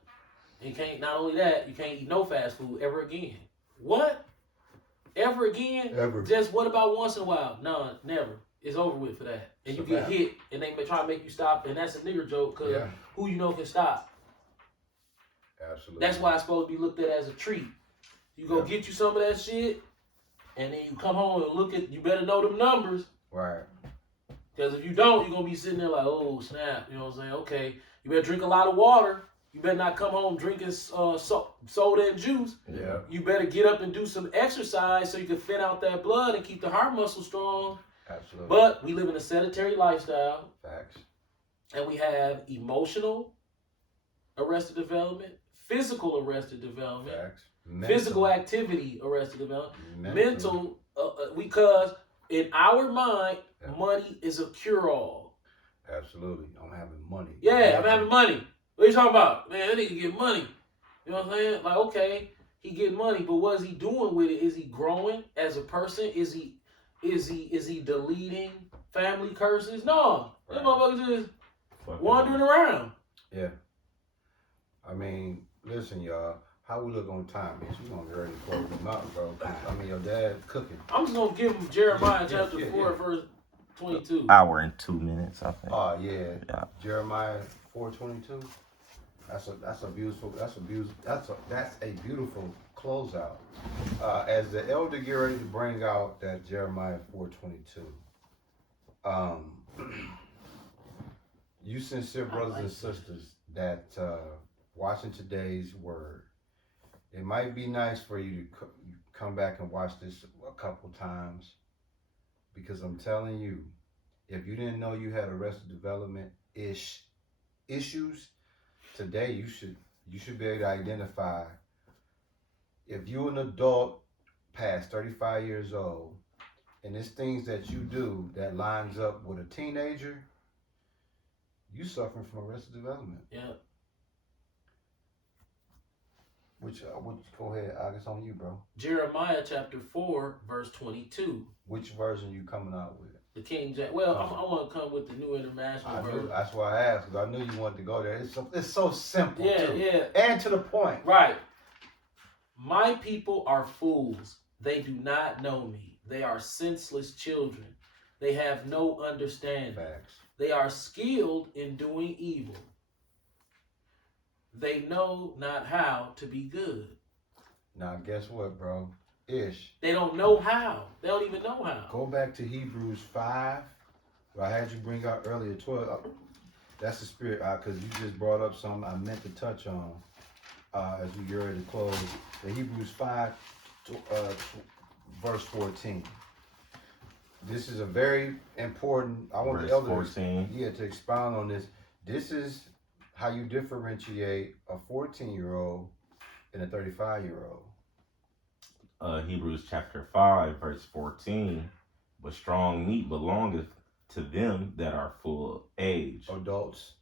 And you can't. Not only that, you can't eat no fast food ever again. What? Ever again? Ever. Just what about once in a while? No, never. It's over with for that. And you get hit, and they try to make you stop, and that's a nigger joke, because who you know can stop? Absolutely. That's why it's supposed to be looked at as a treat. You go get you some of that shit, and then you come home and look at, you better know them numbers. Right. Because if you don't, you're going to be sitting there like, oh, snap. You know what I'm saying? Okay, you better drink a lot of water. You better not come home drinking soda and juice. Yeah. You better get up and do some exercise so you can thin out that blood and keep the heart muscle strong. Absolutely. But we live in a sedentary lifestyle. Facts. And we have emotional arrested development, physical arrested development, Facts. physical activity arrested development, mental, because in our mind, money is a cure-all. Absolutely. I'm having money. Yeah, I'm having money. What are you talking about? Man, that nigga get money. You know what I'm saying? Like, okay, he getting money, but what is he doing with it? Is he growing as a person? Is he deleting family curses? No. This motherfucker just wandering around. Yeah. I mean, listen, y'all. How we look on time, bitch? We gonna get ready to close them out, bro. I mean, your dad cooking. I'm just gonna give him Jeremiah chapter 4, verse 22. Hour and 2 minutes, I think. Oh yeah. Jeremiah 4:22. That's a beautiful closeout. As the elder get ready to bring out that Jeremiah 4:22. You sincere brothers and sisters that watching today's word, it might be nice for you to come back and watch this a couple times, because I'm telling you, if you didn't know you had arrested development issues, today you should be able to identify if you're an adult past 35 years old and it's things that you do that lines up with a teenager, you suffering from arrested development. Yeah. Which go ahead, August, on you, bro. Jeremiah chapter 4, verse 22. Which version you coming out with? The King James. Well, I want to come with the New International Version. That's why I asked, because I knew you wanted to go there. It's so simple, too. Yeah. And to the point. Right. My people are fools. They do not know me. They are senseless children. They have no understanding. Facts. They are skilled in doing evil. They know not how to be good. Now, guess what, bro? Ish. They don't know how. They don't even know how. Go back to Hebrews 5. I had you bring out earlier, 12. That's the spirit, because you just brought up something I meant to touch on as we get ready to close. The Hebrews 5, verse 14. This is a very important, I want the elders to expound on this. This is how you differentiate a 14-year-old and a 35-year-old. Hebrews chapter 5, verse 14. But strong meat belongeth to them that are full of age. Adults.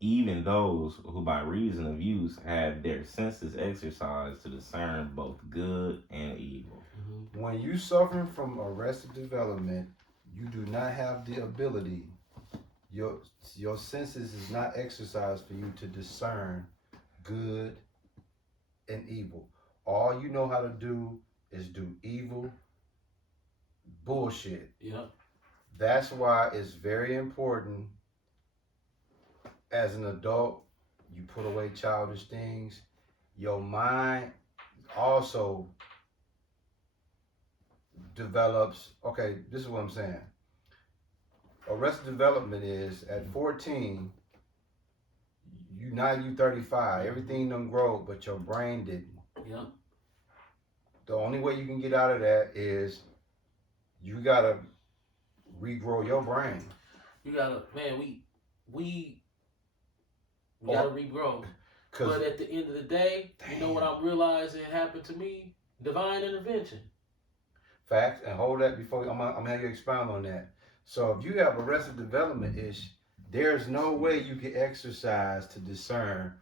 Even those who by reason of use have their senses exercised to discern both good and evil. Mm-hmm. When you suffering from arrested development, you do not have the ability, your senses is not exercised for you to discern good and evil. All you know how to do is do evil, bullshit. Yeah. That's why it's very important as an adult, you put away childish things. Your mind also develops, okay, this is what I'm saying. Arrested development is at 14, you 35. Everything done grow, but your brain didn't. Yep. The only way you can get out of that is you gotta regrow your brain. You gotta, man. We gotta regrow. Cause But at the end of the day, you know what I'm realizing happened to me? Divine intervention. facts, and hold that before I'm gonna have you expound on that. So if you have arrested development ish, there's no way you can exercise to discern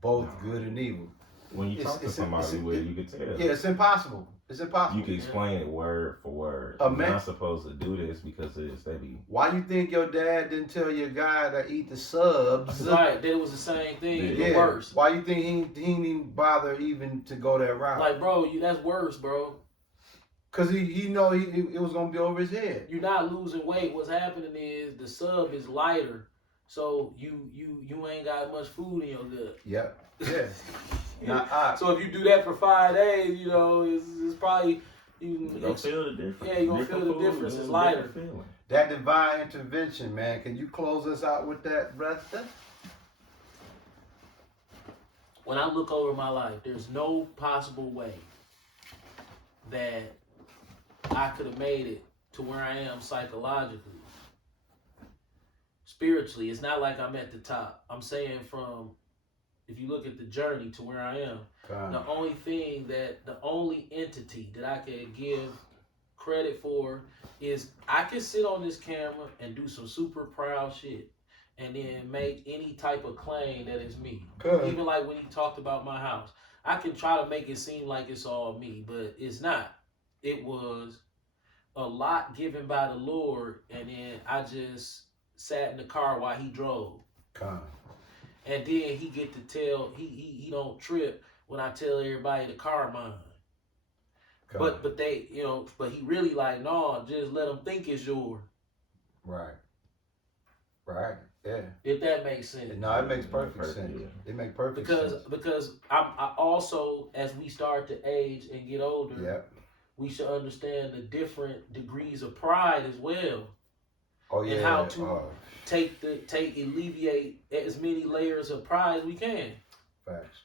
both good and evil. When you talk to somebody with it, you can tell. Yeah, it's impossible. It's impossible. You can explain it word for word. A You're man- not supposed to do this because it's they be. Why you think your dad didn't tell your guy to eat the subs? Right, that it was the same thing, Yeah. but worse. Why you think he didn't even bother even to go that route? Like, bro, that's worse, bro. Cause he know it was gonna be over his head. You're not losing weight. What's happening is the sub is lighter, so you ain't got much food in your gut. Yep. Yeah. Now, So if you do that for 5 days, you know, it's probably You gonna feel the difference. Yeah, you gonna feel the food, difference. you It's know, lighter. different feeling. that divine intervention, man. Can you close us out with that, brother? when I look over my life, there's no possible way that I could have made it to where I am psychologically. Spiritually, it's not like I'm at the top. I'm saying from, if you look at the journey to where I am, the only entity that I can give credit for is I can sit on this camera and do some super proud shit and then make any type of claim that it's me. Good. Even like when he talked about my house, I can try to make it seem like it's all me, but it's not. It was a lot given by the Lord, and then I just sat in the car while he drove. Come. And then he get to tell he don't trip when I tell everybody the car mine. But they, you know, but he really like, no, just let them think it's yours. Right. Right. Yeah. If that makes sense. No, it makes perfect Perfect, sense. yeah. It makes perfect Because sense. I also, as we start to age and get older, Yep. we should understand the different degrees of pride as well. Oh yeah. And how to alleviate as many layers of pride as we can. Facts.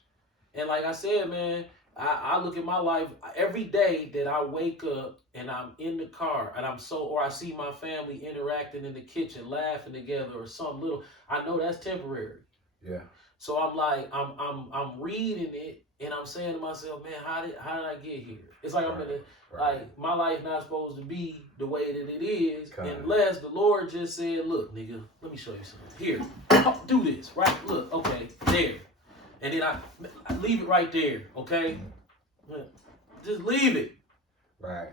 And like I said, man, I look at my life every day that I wake up and I'm in the car and or I see my family interacting in the kitchen, laughing together or something little. I know that's temporary. Yeah. So I'm like, I'm reading it and I'm saying to myself, man, how did I get here? It's like I'm in a, Right. like my life not supposed to be the way that it is, Kind. unless the Lord just said, look, nigga, let me show you something. Here, do this, right? Look, okay, there. And then I leave it right there, okay? Just leave it. Right.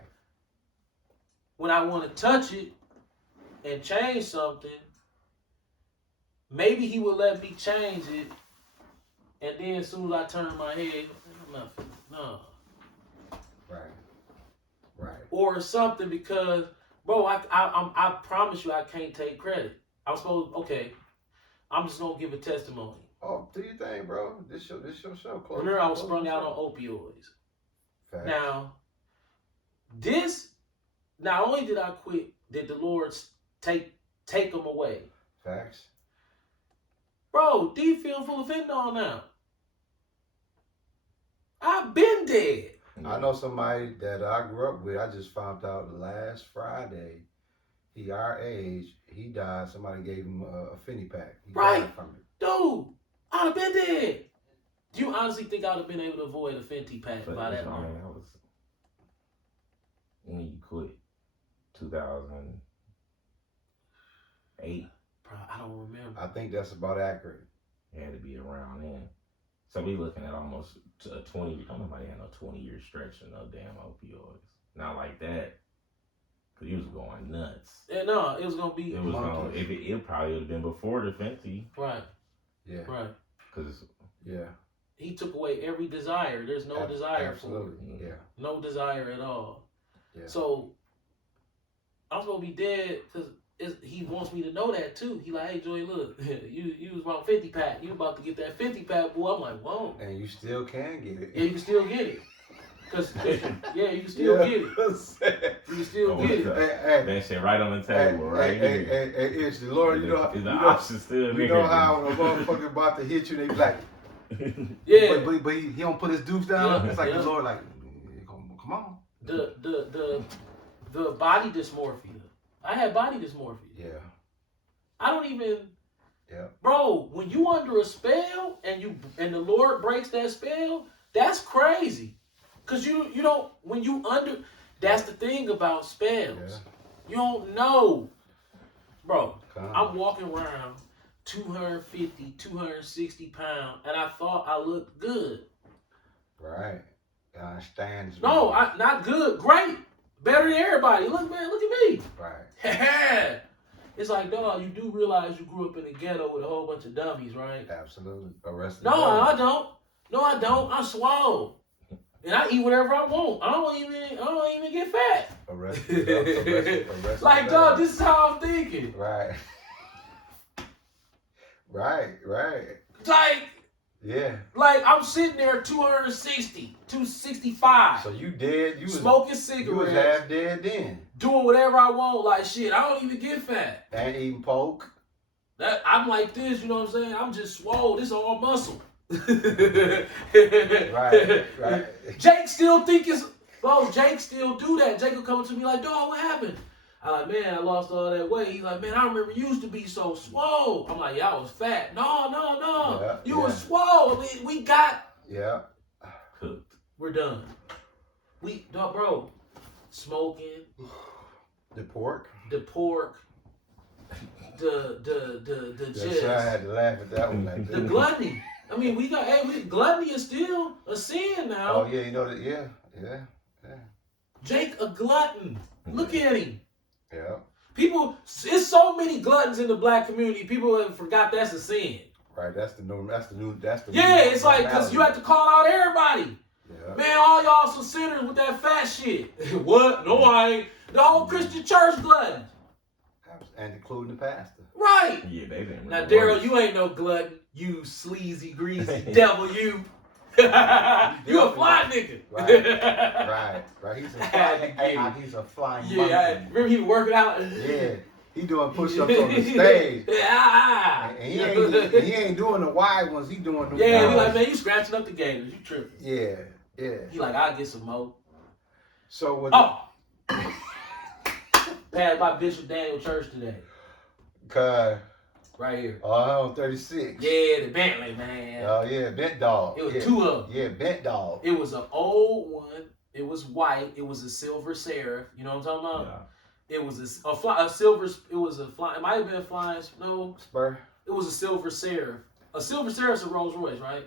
When I want to touch it and change something, maybe he will let me change it. And then as soon as I turn my head, I'm not feeling, no. Right. Right. Or something because, bro, I promise you I can't take credit. I'm just going to give a testimony. Oh, do you think, bro? This your show. Close. Remember, I was sprung out on opioids. Facts. Now, not only did I quit, did the Lord take them away. Facts. Bro, D film full of fentanyl now. I've been dead. I know somebody that I grew up with. I just found out last Friday. He our age. He died. Somebody gave him a Finny pack. He Right. died from it. Dude, I'd have been dead. Do you honestly think I'd have been able to avoid a Fenty pack But by that I long? mean, I was when you quit 2008. Bro, I don't remember. I think that's about accurate. It had to be around then. So we looking at almost a 20. I don't know nobody had no 20-year stretch of no damn opioids. Not like that. Cause he was going nuts. Yeah, no, it was gonna be It was Monkeys. it probably would have been before the Fenty. right, Yeah. right. Cause Yeah. He took away every desire. There's no desire Absolutely. for it. Yeah. No desire at all. Yeah. So I'm gonna be dead because he wants me to know that too. He like, hey Joey, look, you was about 50 pack. You about to get that 50 pack, boy. I'm like, whoa. And you still can get it. Yeah, you can still get it. Cause yeah, you can still get it. You can still Oh, get it. Hey, That shit right on the table, right hey, here. hey, it's the Lord. You know, Is the you know, option still you there? know how a motherfucker about to hit you, they be like, Yeah. but he don't put his dukes down. Yeah, It's like yeah. the Lord, like, come on. The body dysmorphia. I had body dysmorphia. Yeah, I don't even. yeah, Bro, when you under a spell and the Lord breaks that spell, that's crazy. Cause you don't when you under. That's the thing about spells. yeah. You don't know, bro. Come I'm on. walking around 250, 260 pounds, and I thought I looked good. Right. I understand. this No, man. not good. Great, better than everybody. Look, man, look at me. Right. It's like, dog, you do realize you grew up in the ghetto with a whole bunch of dummies, right? Absolutely. Arrested. No, I don't. No, I don't. I'm swole. And I eat whatever I want. I don't even get fat. Arrested. Like, dog, this is how I'm thinking. Right. Right. Yeah. Like I'm sitting there 260, 265, So you dead? You was smoking You was cigarettes, half dead then. doing whatever I want. Like shit, I don't even get fat. And eating poke. That I'm like this, you know what I'm saying? I'm just swole. This all muscle. Right. Jake still think it's bro. Jake still do that. Jake will come to me like, dog, what happened? I'm like, man, I lost all that weight. He's like, man, I remember you used to be so swole. I'm like, yeah, I was fat. No. Yeah, You was swole. We got. Yeah. Cooked. We're done. Dog, bro, smoking, The pork. the pork, the That's just why I had to laugh at that one like the that. gluttony. I mean, gluttony is still a sin now. Oh yeah, you know that. Yeah. Jake a glutton. Look at him. Yeah. People, it's so many gluttons in the black community. People have forgot that's a sin. Right. That's the new. Yeah, it's like because you have to call out everybody. Yeah. Man, all y'all some sinners with that fat shit. What? No, I ain't. The whole Christian church glutton. And including the pastor. Right. Yeah, they didn't. Now, really Daryl, work. you ain't no glutton. You sleazy, greasy devil, you. You a fly nigga. Right. He's a Had to get flying. it. He's a flying. Yeah, I monkey. remember he working out. Yeah. He doing push-ups on the stage. Yeah, And he ain't doing the wide ones. He doing the yeah, we wide like, man, you scratching up the gators. You tripping. Yeah. He like, I'll get some more. So with Oh. Passed by Bishop Daniel Church today. Right here. on 36. Yeah, the Bentley, man. Oh yeah, bent dog. It was yeah. two of them. Yeah, bent dog. It was an old one. It was white. It was a silver seraph. You know what I'm talking about? Yeah. It was a silver. It was a fly. It might have been a flying. No, Spur. it was a silver seraph. A silver seraph's a Rolls Royce, right?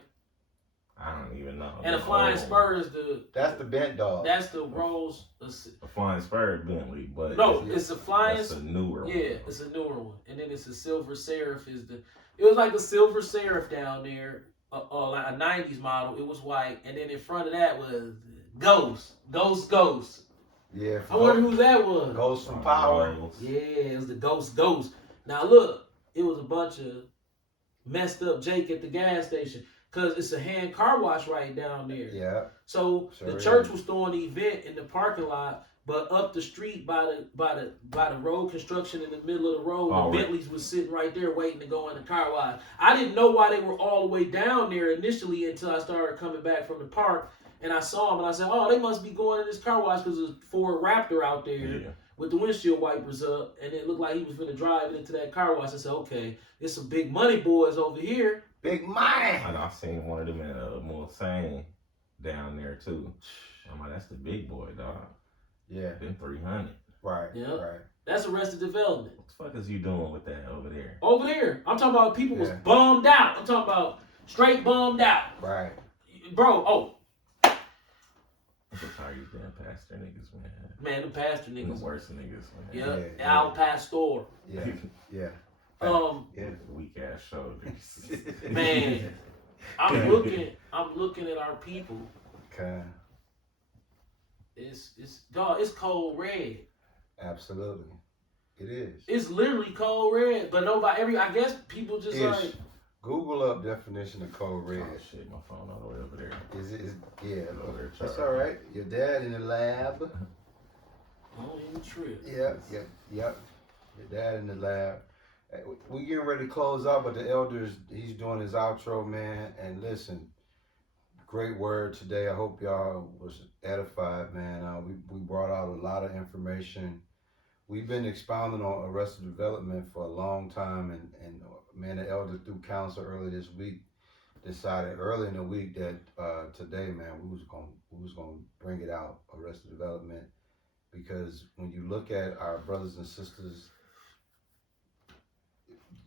I don't even know. And a flying spur is the. That's the bent dog. That's the Rolls. A flying spur is Bentley, but No, it's a flying. that's a newer one. Yeah, it's a newer one, and then it's a silver seraph. It was like the silver seraph down there, like a '90s model. It was white, and then in front of that was Ghost. Yeah. I wonder who that was. Ghost from Power. Yeah, it was the Ghost. Now look, it was a bunch of messed up Jake at the gas station because it's a hand car wash right down there. Yeah. So Sure the church is. was throwing the event in the parking lot, but up the street by the road construction in the middle of the road, Oh, the right. Bentleys was sitting right there waiting to go in the car wash. I didn't know why they were all the way down there initially until I started coming back from the park. And I saw them and I said, oh, they must be going in this car wash because there's a Ford Raptor out there Yeah. with the windshield wipers up. And it looked like he was going to drive into that car wash. I said, okay, there's some big money boys over here. Big money. And I seen one of them at Mulsanne down there too. I'm like, that's the big boy, dog. Yeah. Them 300. Right. Yeah. Right. That's Arrested Development. What the fuck is you doing with that over there? Over there. I'm talking about people was Yeah. bummed out. I'm talking about straight bummed out. Right. Bro, I'm so tired of these damn pastor niggas, man. man, the pastor The niggas. worst niggas, man. Yeah, Yeah, Al Pastor. Yeah. Yeah. Yeah. Weak ass shoulders. Man, I'm looking at our people. Okay. It's dog, it's cold red. Absolutely. It is. It's literally cold red. But nobody I guess people just Ish. like Google up definition of code red. Oh shit, my phone all the way over there. Yeah, Over there, that's Charlie. all right. Your dad in the lab. Don't even trip. Yep. Your dad in the lab. Hey, we getting ready to close out, but the elders, he's doing his outro, man. And listen, great word today. I hope y'all was edified, man. We brought out a lot of information. We've been expounding on arrested development for a long time, and man, the elder through council early this week decided early in the week that today, man, we was gonna bring it out, arrested development, because when you look at our brothers and sisters,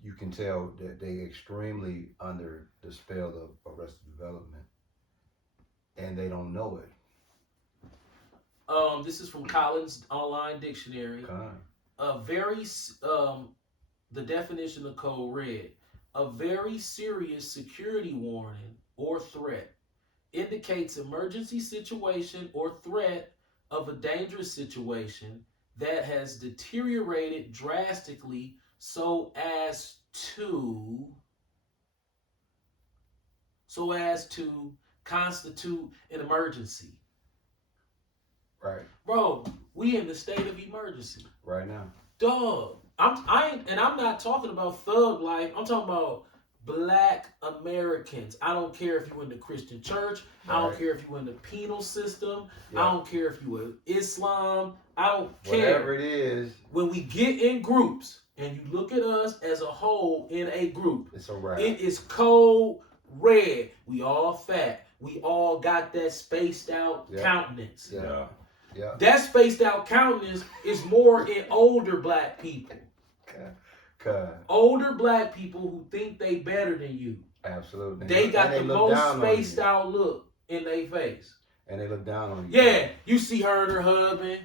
you can tell that they extremely under the spell of arrested development, and they don't know it. This is from Collins Online Dictionary. The definition of code red, a very serious security warning or threat, indicates emergency situation or threat of a dangerous situation that has deteriorated drastically so as to constitute an emergency. Right. Bro, we in the state of emergency. Right now. Dog. I'm not talking about thug life. I'm talking about Black Americans. I don't care if you in the Christian church. I don't care if you in the penal system. I don't care if you in Islam. I don't care. Whatever it is. When we get in groups and you look at us as a whole in a group, It's a wrap. it is code red. We all fat. We all got that spaced out countenance. Yeah. That spaced out countenance is more in older Black people. Older Black people who think they better than you. Absolutely. They got the most spaced out look in their face. And they look down on you. Yeah, you see her and her husband.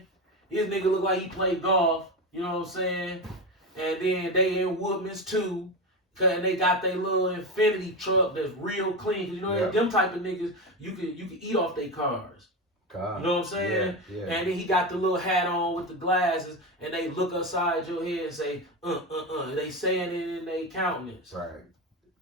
This nigga look like he played golf. You know what I'm saying? And then they in Woodman's too. And they got their little Infinity truck that's real clean. 'Cause you know, them type of niggas, you can eat off their cars. You know what I'm saying? Yeah. And then he got the little hat on with the glasses, and they look upside your head and say, They saying it in their countenance. Right.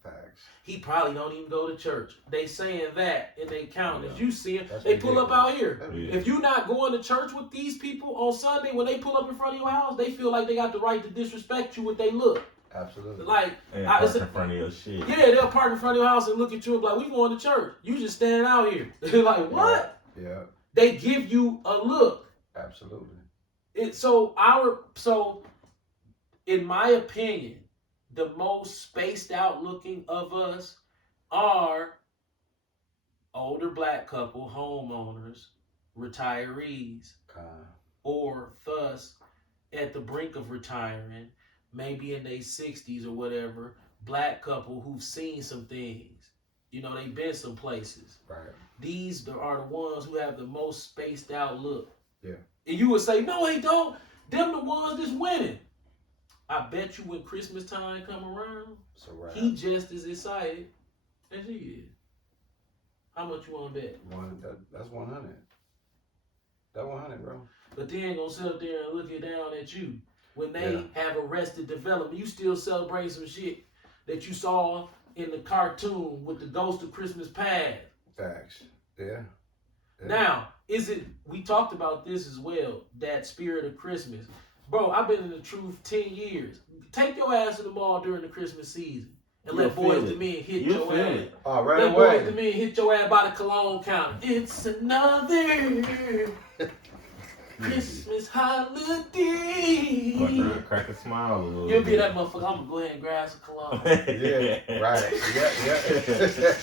Facts. He probably don't even go to church. They saying that in their countenance. Yeah. You see it. That's They pull up out here. Yeah. If you not going to church with these people on Sunday, when they pull up in front of your house, they feel like they got the right to disrespect you with they look. Absolutely. Like, And park in front of your shit. yeah, they'll park in front of your house and look at you and be like, we going to church. You just standing out here. They're like, what? Yeah. They give you a look. Absolutely. So in my opinion, the most spaced out looking of us are older Black couple, homeowners, retirees, or thus at the brink of retiring, maybe in their 60s or whatever, Black couple who've seen some things. You know, they've been some places. Right. These are the ones who have the most spaced out look. Yeah. And you would say, no, they don't. Them the ones that's winning. I bet you when Christmas time come around, So right. he just as excited as he is. How much you want to bet? That's 100. That's 100, bro. But they ain't gonna sit up there and look it down at you. When they have arrested development, you still celebrating some shit that you saw in the cartoon with the Ghost of Christmas Past. Facts. Yeah. Now, we talked about this as well, that spirit of Christmas. Bro, I've been in the truth 10 years. Take your ass to the mall during the Christmas season and let Boys to Men hit your ass. Oh, right let away. Boys to Men hit your ass by the cologne counter. It's another Christmas holiday. Crack a smile a little You'll be bit. that motherfucker. I'm gonna go ahead and grab some cologne. Yeah. Right. Yeah.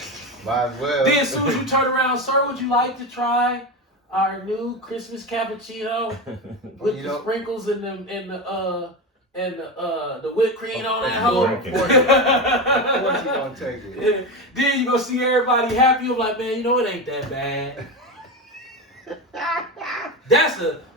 Might as well. Then as soon as you turn around, sir, would you like to try our new Christmas cappuccino with the sprinkles and the whipped cream on that hoe? Of course you gonna take it. Then you gonna see everybody happy. I'm like, man, you know it ain't that bad.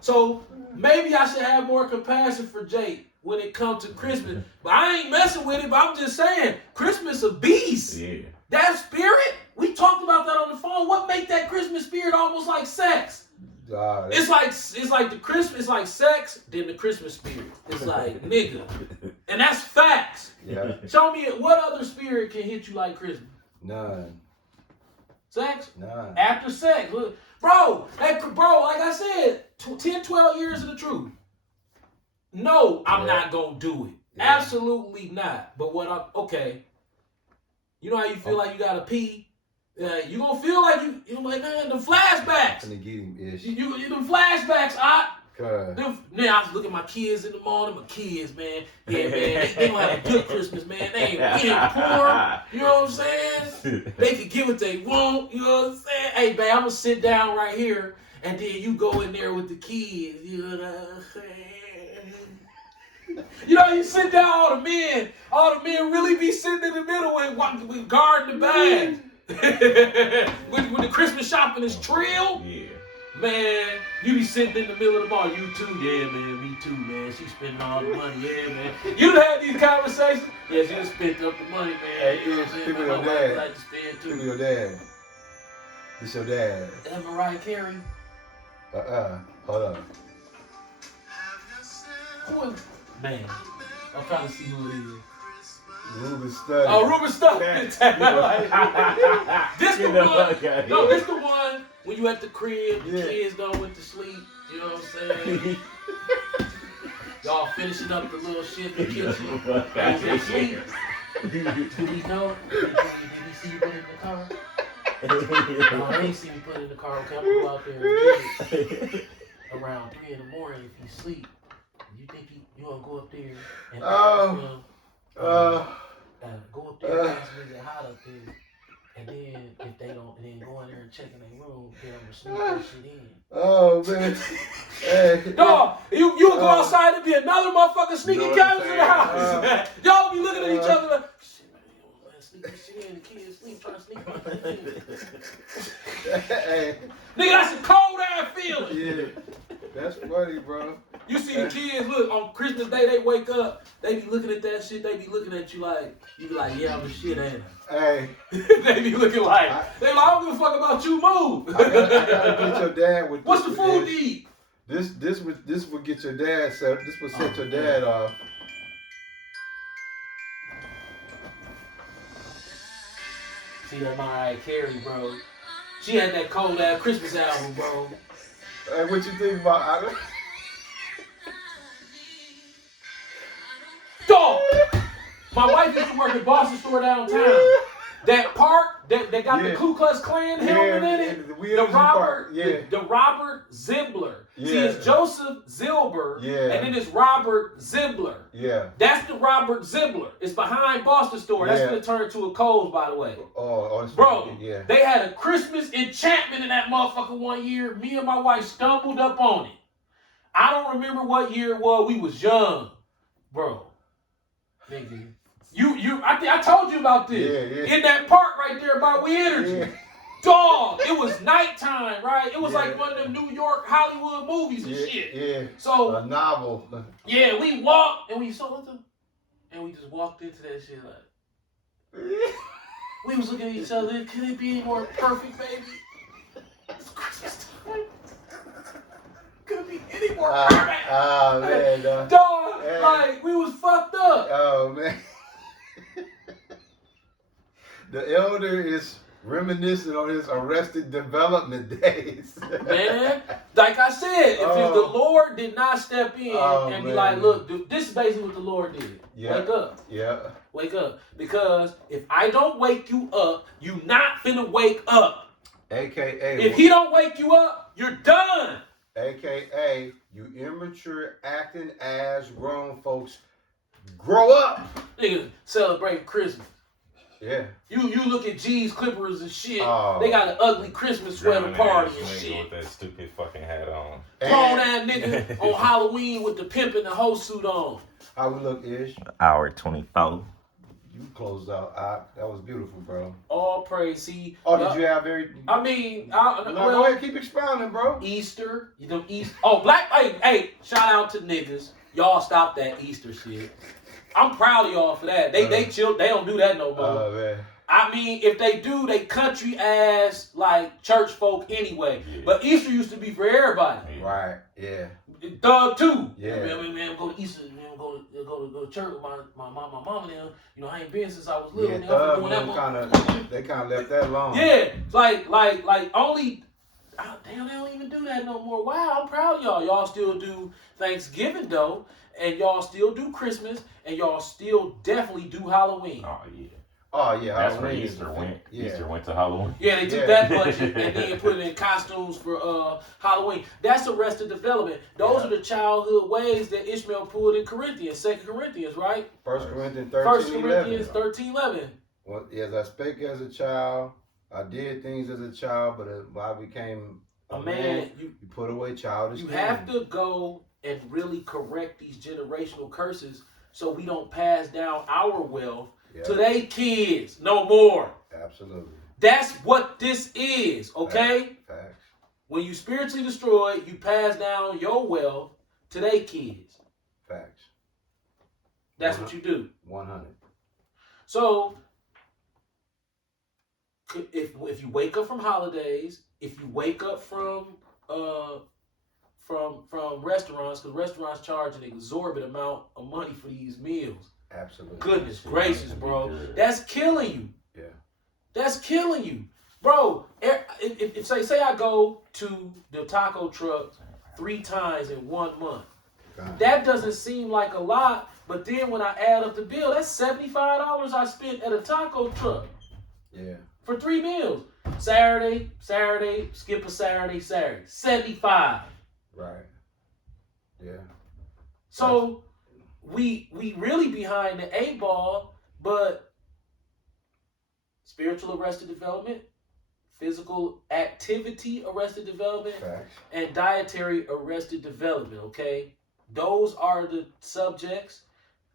So maybe I should have more compassion for Jake when it comes to Christmas. But I ain't messing with it, but I'm just saying, Christmas a beast. Yeah. That spirit, we talked about that on the phone. What make that Christmas spirit almost like sex? It's like the Christmas, it's like sex, then the Christmas spirit. It's like nigga. And that's facts. Yeah. Show me what other spirit can hit you like Christmas? None. Sex? None. After sex. Look, bro, like I said, 10, 12 years of the truth. No, I'm not going to do it. Yeah. Absolutely not. But okay. You know how you feel like you got to pee? You going to feel like you're like, man, the flashbacks. I'm gonna get him ish. You them flashbacks, Cause man, I was looking at my kids in the morning. My kids, man, yeah, man, they gonna have a good Christmas, man. They ain't poor. You know what I'm saying? They can get what they want. You know what I'm saying? Hey, man, I'm gonna sit down right here, and then you go in there with the kids. You know what I'm saying? You know, you sit down, all the men really be sitting in the middle and guarding the bag. when the Christmas shopping is trill. Yeah. Man, you be sitting in the middle of the bar. You too, yeah, man. Me too, man. She spending all the money, yeah, man. You done had these conversations? Yeah, she done spent up the money, man. Hey, You know what I'm saying? give me My your wife dad. like to spend give me too. your dad. It's your dad. That Mariah Carey? Hold up. Who is? Man, I'm trying to see who it is. Ruben Studdard. Oh, Ruben Studdard. This the Get the one. fuck outta No, here. this the one when you at the crib, the Yeah. kids done went to sleep. You know what I'm saying? Y'all finishing up the little shit in the Get the kitchen. fuck outta They sleep. here. Did he know? Did he see you put it in the car? No, they ain't see me put it in the car. Okay, I'm gonna go out there and get it around 3 in the morning if he sleep. You think you gonna go up there and ask him, go up there and ask me get hot up there. And then if they don't, and then go in there and check in their room, then I'm gonna sneak that shit in. Oh man. Hey. Dog, you would go outside and be another motherfucker sneaking You know what I'm cameras in the house. Y'all be looking at each other like, shit, man, you don't sneak this shit in. The kids sleep, trying to sneak my shit in. Hey. Nigga, that's a cold ass feeling. Yeah. That's funny, bro. You see the kids, look, on Christmas Day, they wake up, they be looking at that shit, they be looking at you like, you be like, yeah, I'm the shit, ain't Hey. I? They be looking like, they like, I don't give a fuck about you, move. I gotta get your dad with What's the this food one, to eat? This would get your dad set. This would set your dad off. See that Mariah Carey, bro. She had that cold ass Christmas album, bro. Hey, what you think about? Dog! My wife used to work at Boston Store downtown. That park that got the Ku Klux Klan helmet in it. The Robert Zimbler. See, it's Joseph Zilber, and then it's Robert Zimbler. Yeah. That's the Robert Zimbler. It's behind Boston Store. That's gonna turn to a Kohl's, by the way. Bro, yeah. They had a Christmas enchantment in that motherfucker one year. Me and my wife stumbled up on it. I don't remember what year it was. We was young, bro. Nigga, I told you about this. Yeah. In that park right there by We Energy. Yeah. Dog, it was nighttime, right? It was like one of them New York Hollywood movies and shit. Yeah. So a novel. yeah, we walked and we saw them, and we just walked into that shit like we was looking at each other. Could it be any more perfect, baby? It's Christmas time. Could it be any more perfect? Oh man. Dog, Hey. like we was fucked up. Oh man. The elder is reminiscing on his Arrested Development days. Man, like I said, if the Lord did not step in and be like, look, this is basically what the Lord did. Yeah. Wake up. Yeah. Wake up. Because if I don't wake you up, you not finna wake up. AKA. If he don't wake you up, you're done. AKA, you immature acting as grown folks. Grow up. Niggas celebrate Christmas. Yeah. You look at G's Clippers and shit. Oh. They got an ugly Christmas sweater party and shit. With that stupid fucking hat on. Grown ass nigga on Halloween with the pimp and the whole suit on. How we look, Ish? Hour 24. You closed out. That was beautiful, bro. All praise. See. Oh, did you have very? I mean, Go ahead, keep expounding, bro. Easter, black. Hey, shout out to niggas. Y'all stop that Easter shit. I'm proud of y'all for that. They chill. They don't do that no more. Oh man. I mean, if they do, they country ass like church folk anyway. Yeah. But Easter used to be for everybody. Yeah. Right. Yeah. Thug too. Yeah. Man, go to Easter, man, go to church with my mom and them. You know, I ain't been since I was little. Yeah. Man, I'm Thug doing that them one. they kind of left that alone. Yeah, like only. Oh, damn, they don't even do that no more. Wow, I'm proud of y'all. Y'all still do Thanksgiving though, and y'all still do Christmas, and y'all still definitely do Halloween. Oh yeah. Oh yeah. That's where Halloween is Easter the went. thing. Yeah. Easter went to Halloween. Yeah, they took Yeah. that budget and then put it in costumes for Halloween. That's Arrested Development. Those Yeah. are the childhood ways that Ishmael pulled in Corinthians, 2 Corinthians, right? 1 Corinthians 1 13, Corinthians 11. 13:11. Well, as I spake as a child, I did things as a child, but when I became A man, you put away childish you things. have to go and really correct these generational curses so we don't pass down our wealth Yeah, to they kids no more. absolutely. That's what this is, okay? Facts. When you spiritually destroy, you pass down your wealth to they kids. Facts. That's what you do. 100. So, if you wake up from holidays, if you wake up from restaurants, because restaurants charge an exorbitant amount of money for these meals. Absolutely. Goodness Shit, gracious, man, bro, good. that's killing you. Yeah. That's killing you, bro. If say I go to the taco truck 3 times in 1 month, God. that doesn't seem like a lot. But then when I add up the bill, that's $75 I spent at a taco truck Yeah. for 3 meals. Saturday, skip a Saturday. 75. Right. Yeah. So we really behind the 8 ball, but spiritual arrested development, physical activity arrested development, Facts. and dietary arrested development, okay? Those are the subjects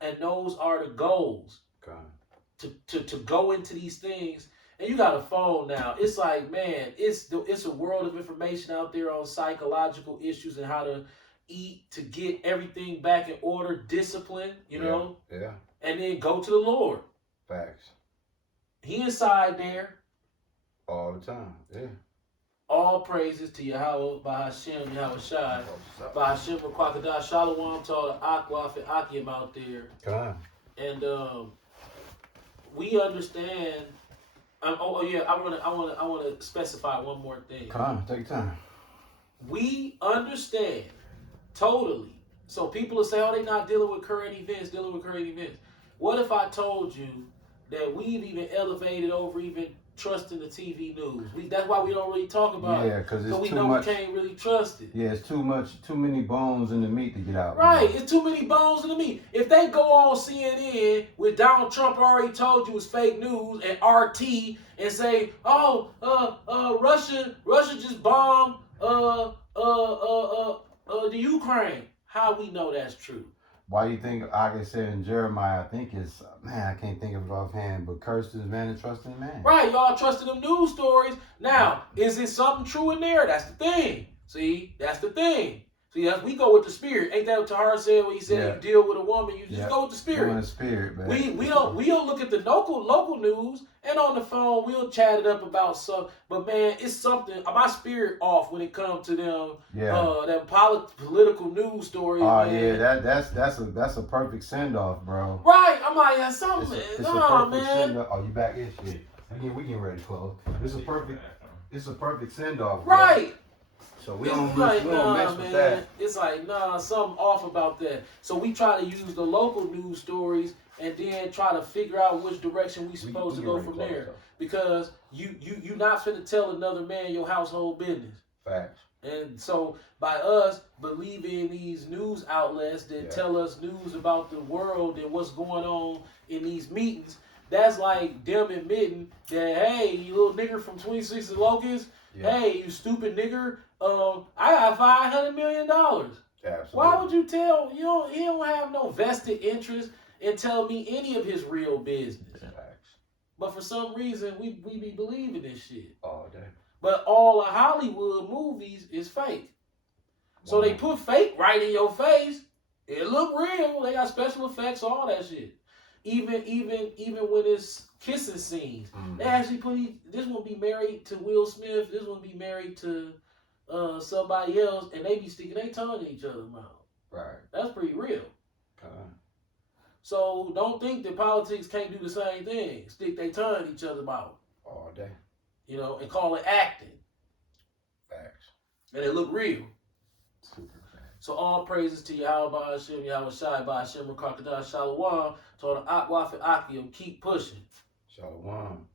and those are the goals God. to go into these things. And you got a phone now. It's like, man, it's a world of information out there on psychological issues and how to eat to get everything back in order, discipline, you know, Yeah. and then go to the Lord. Facts. He inside there. All the time. Yeah. All praises to Yahweh, Bahashem, Yahweh Shai, Bahashem, Kwakadah, Shalom, to all the Akwaf and Akim out there. God. And we understand. I want to specify one more thing. Come on, take your time. We understand totally. So people will say, "Oh, they're not dealing with current events." What if I told you that we've even elevated over even trusting the TV news? That's why we don't really talk about Yeah, it. because So it's we too know much. we can't really trust it. Yeah, it's too many bones in the meat to get out. Right, it's too many bones in the meat. If they go on CNN with Donald Trump already told you it's fake news and RT and say, "Oh, Russia just bombed the Ukraine," how we know that's true? Why you think, like I said in Jeremiah, I think it's, man, I can't think of it offhand, but cursed is man and trust in man. Right, y'all trusted them news stories. Now, is it something true in there? That's the thing. See, that's the thing. See, we go with the spirit. Ain't that what Tahar said when he said Yeah. you deal with a woman, you just Yeah. go with the Go in spirit. the spirit, man. We don't look at the local news, and on the phone we'll chat it up about some. But man, it's something. My spirit off when it comes to them Yeah. them political news stories. Oh man. yeah, that's a perfect send off, bro. Right. I'm like, yeah, something. It's a Nah, perfect man. send off. Oh, you back in shit. We getting ready to close. It's a perfect send off. Right. So we It's don't like, mess with that. It's like, nah, something off about that. So we try to use the local news stories and then try to figure out which direction we supposed to get go ready from close, there. though. Because you not finna tell another man your household business. Facts. And so by us believing these news outlets that Yeah. tell us news about the world and what's going on in these meetings, that's like them admitting that, hey, you little nigger from 26 and Locust, Yeah. hey, you stupid nigger, I got $500 million. Absolutely. Why would you tell, he don't have no vested interest in telling me any of his real business. Facts. But for some reason, we be believing this shit. All day. But all the Hollywood movies is fake. So they put fake right in your face. It look real. They got special effects, all that shit. even when it's kissing scenes, they actually put this one be married to Will Smith, this one be married to somebody else, and they be sticking their tongue in each other's mouth. Right. That's pretty real. So don't think that politics can't do the same thing. Stick their tongue in each other's mouth. All day. You know, and call it acting. Facts. And it look real. Super facts. So all praises to Yahweh Hashem, Yahweh Shai, Hashem, Crocodile Shalom, to all the Akwaf and Akim, keep pushing. Shalom.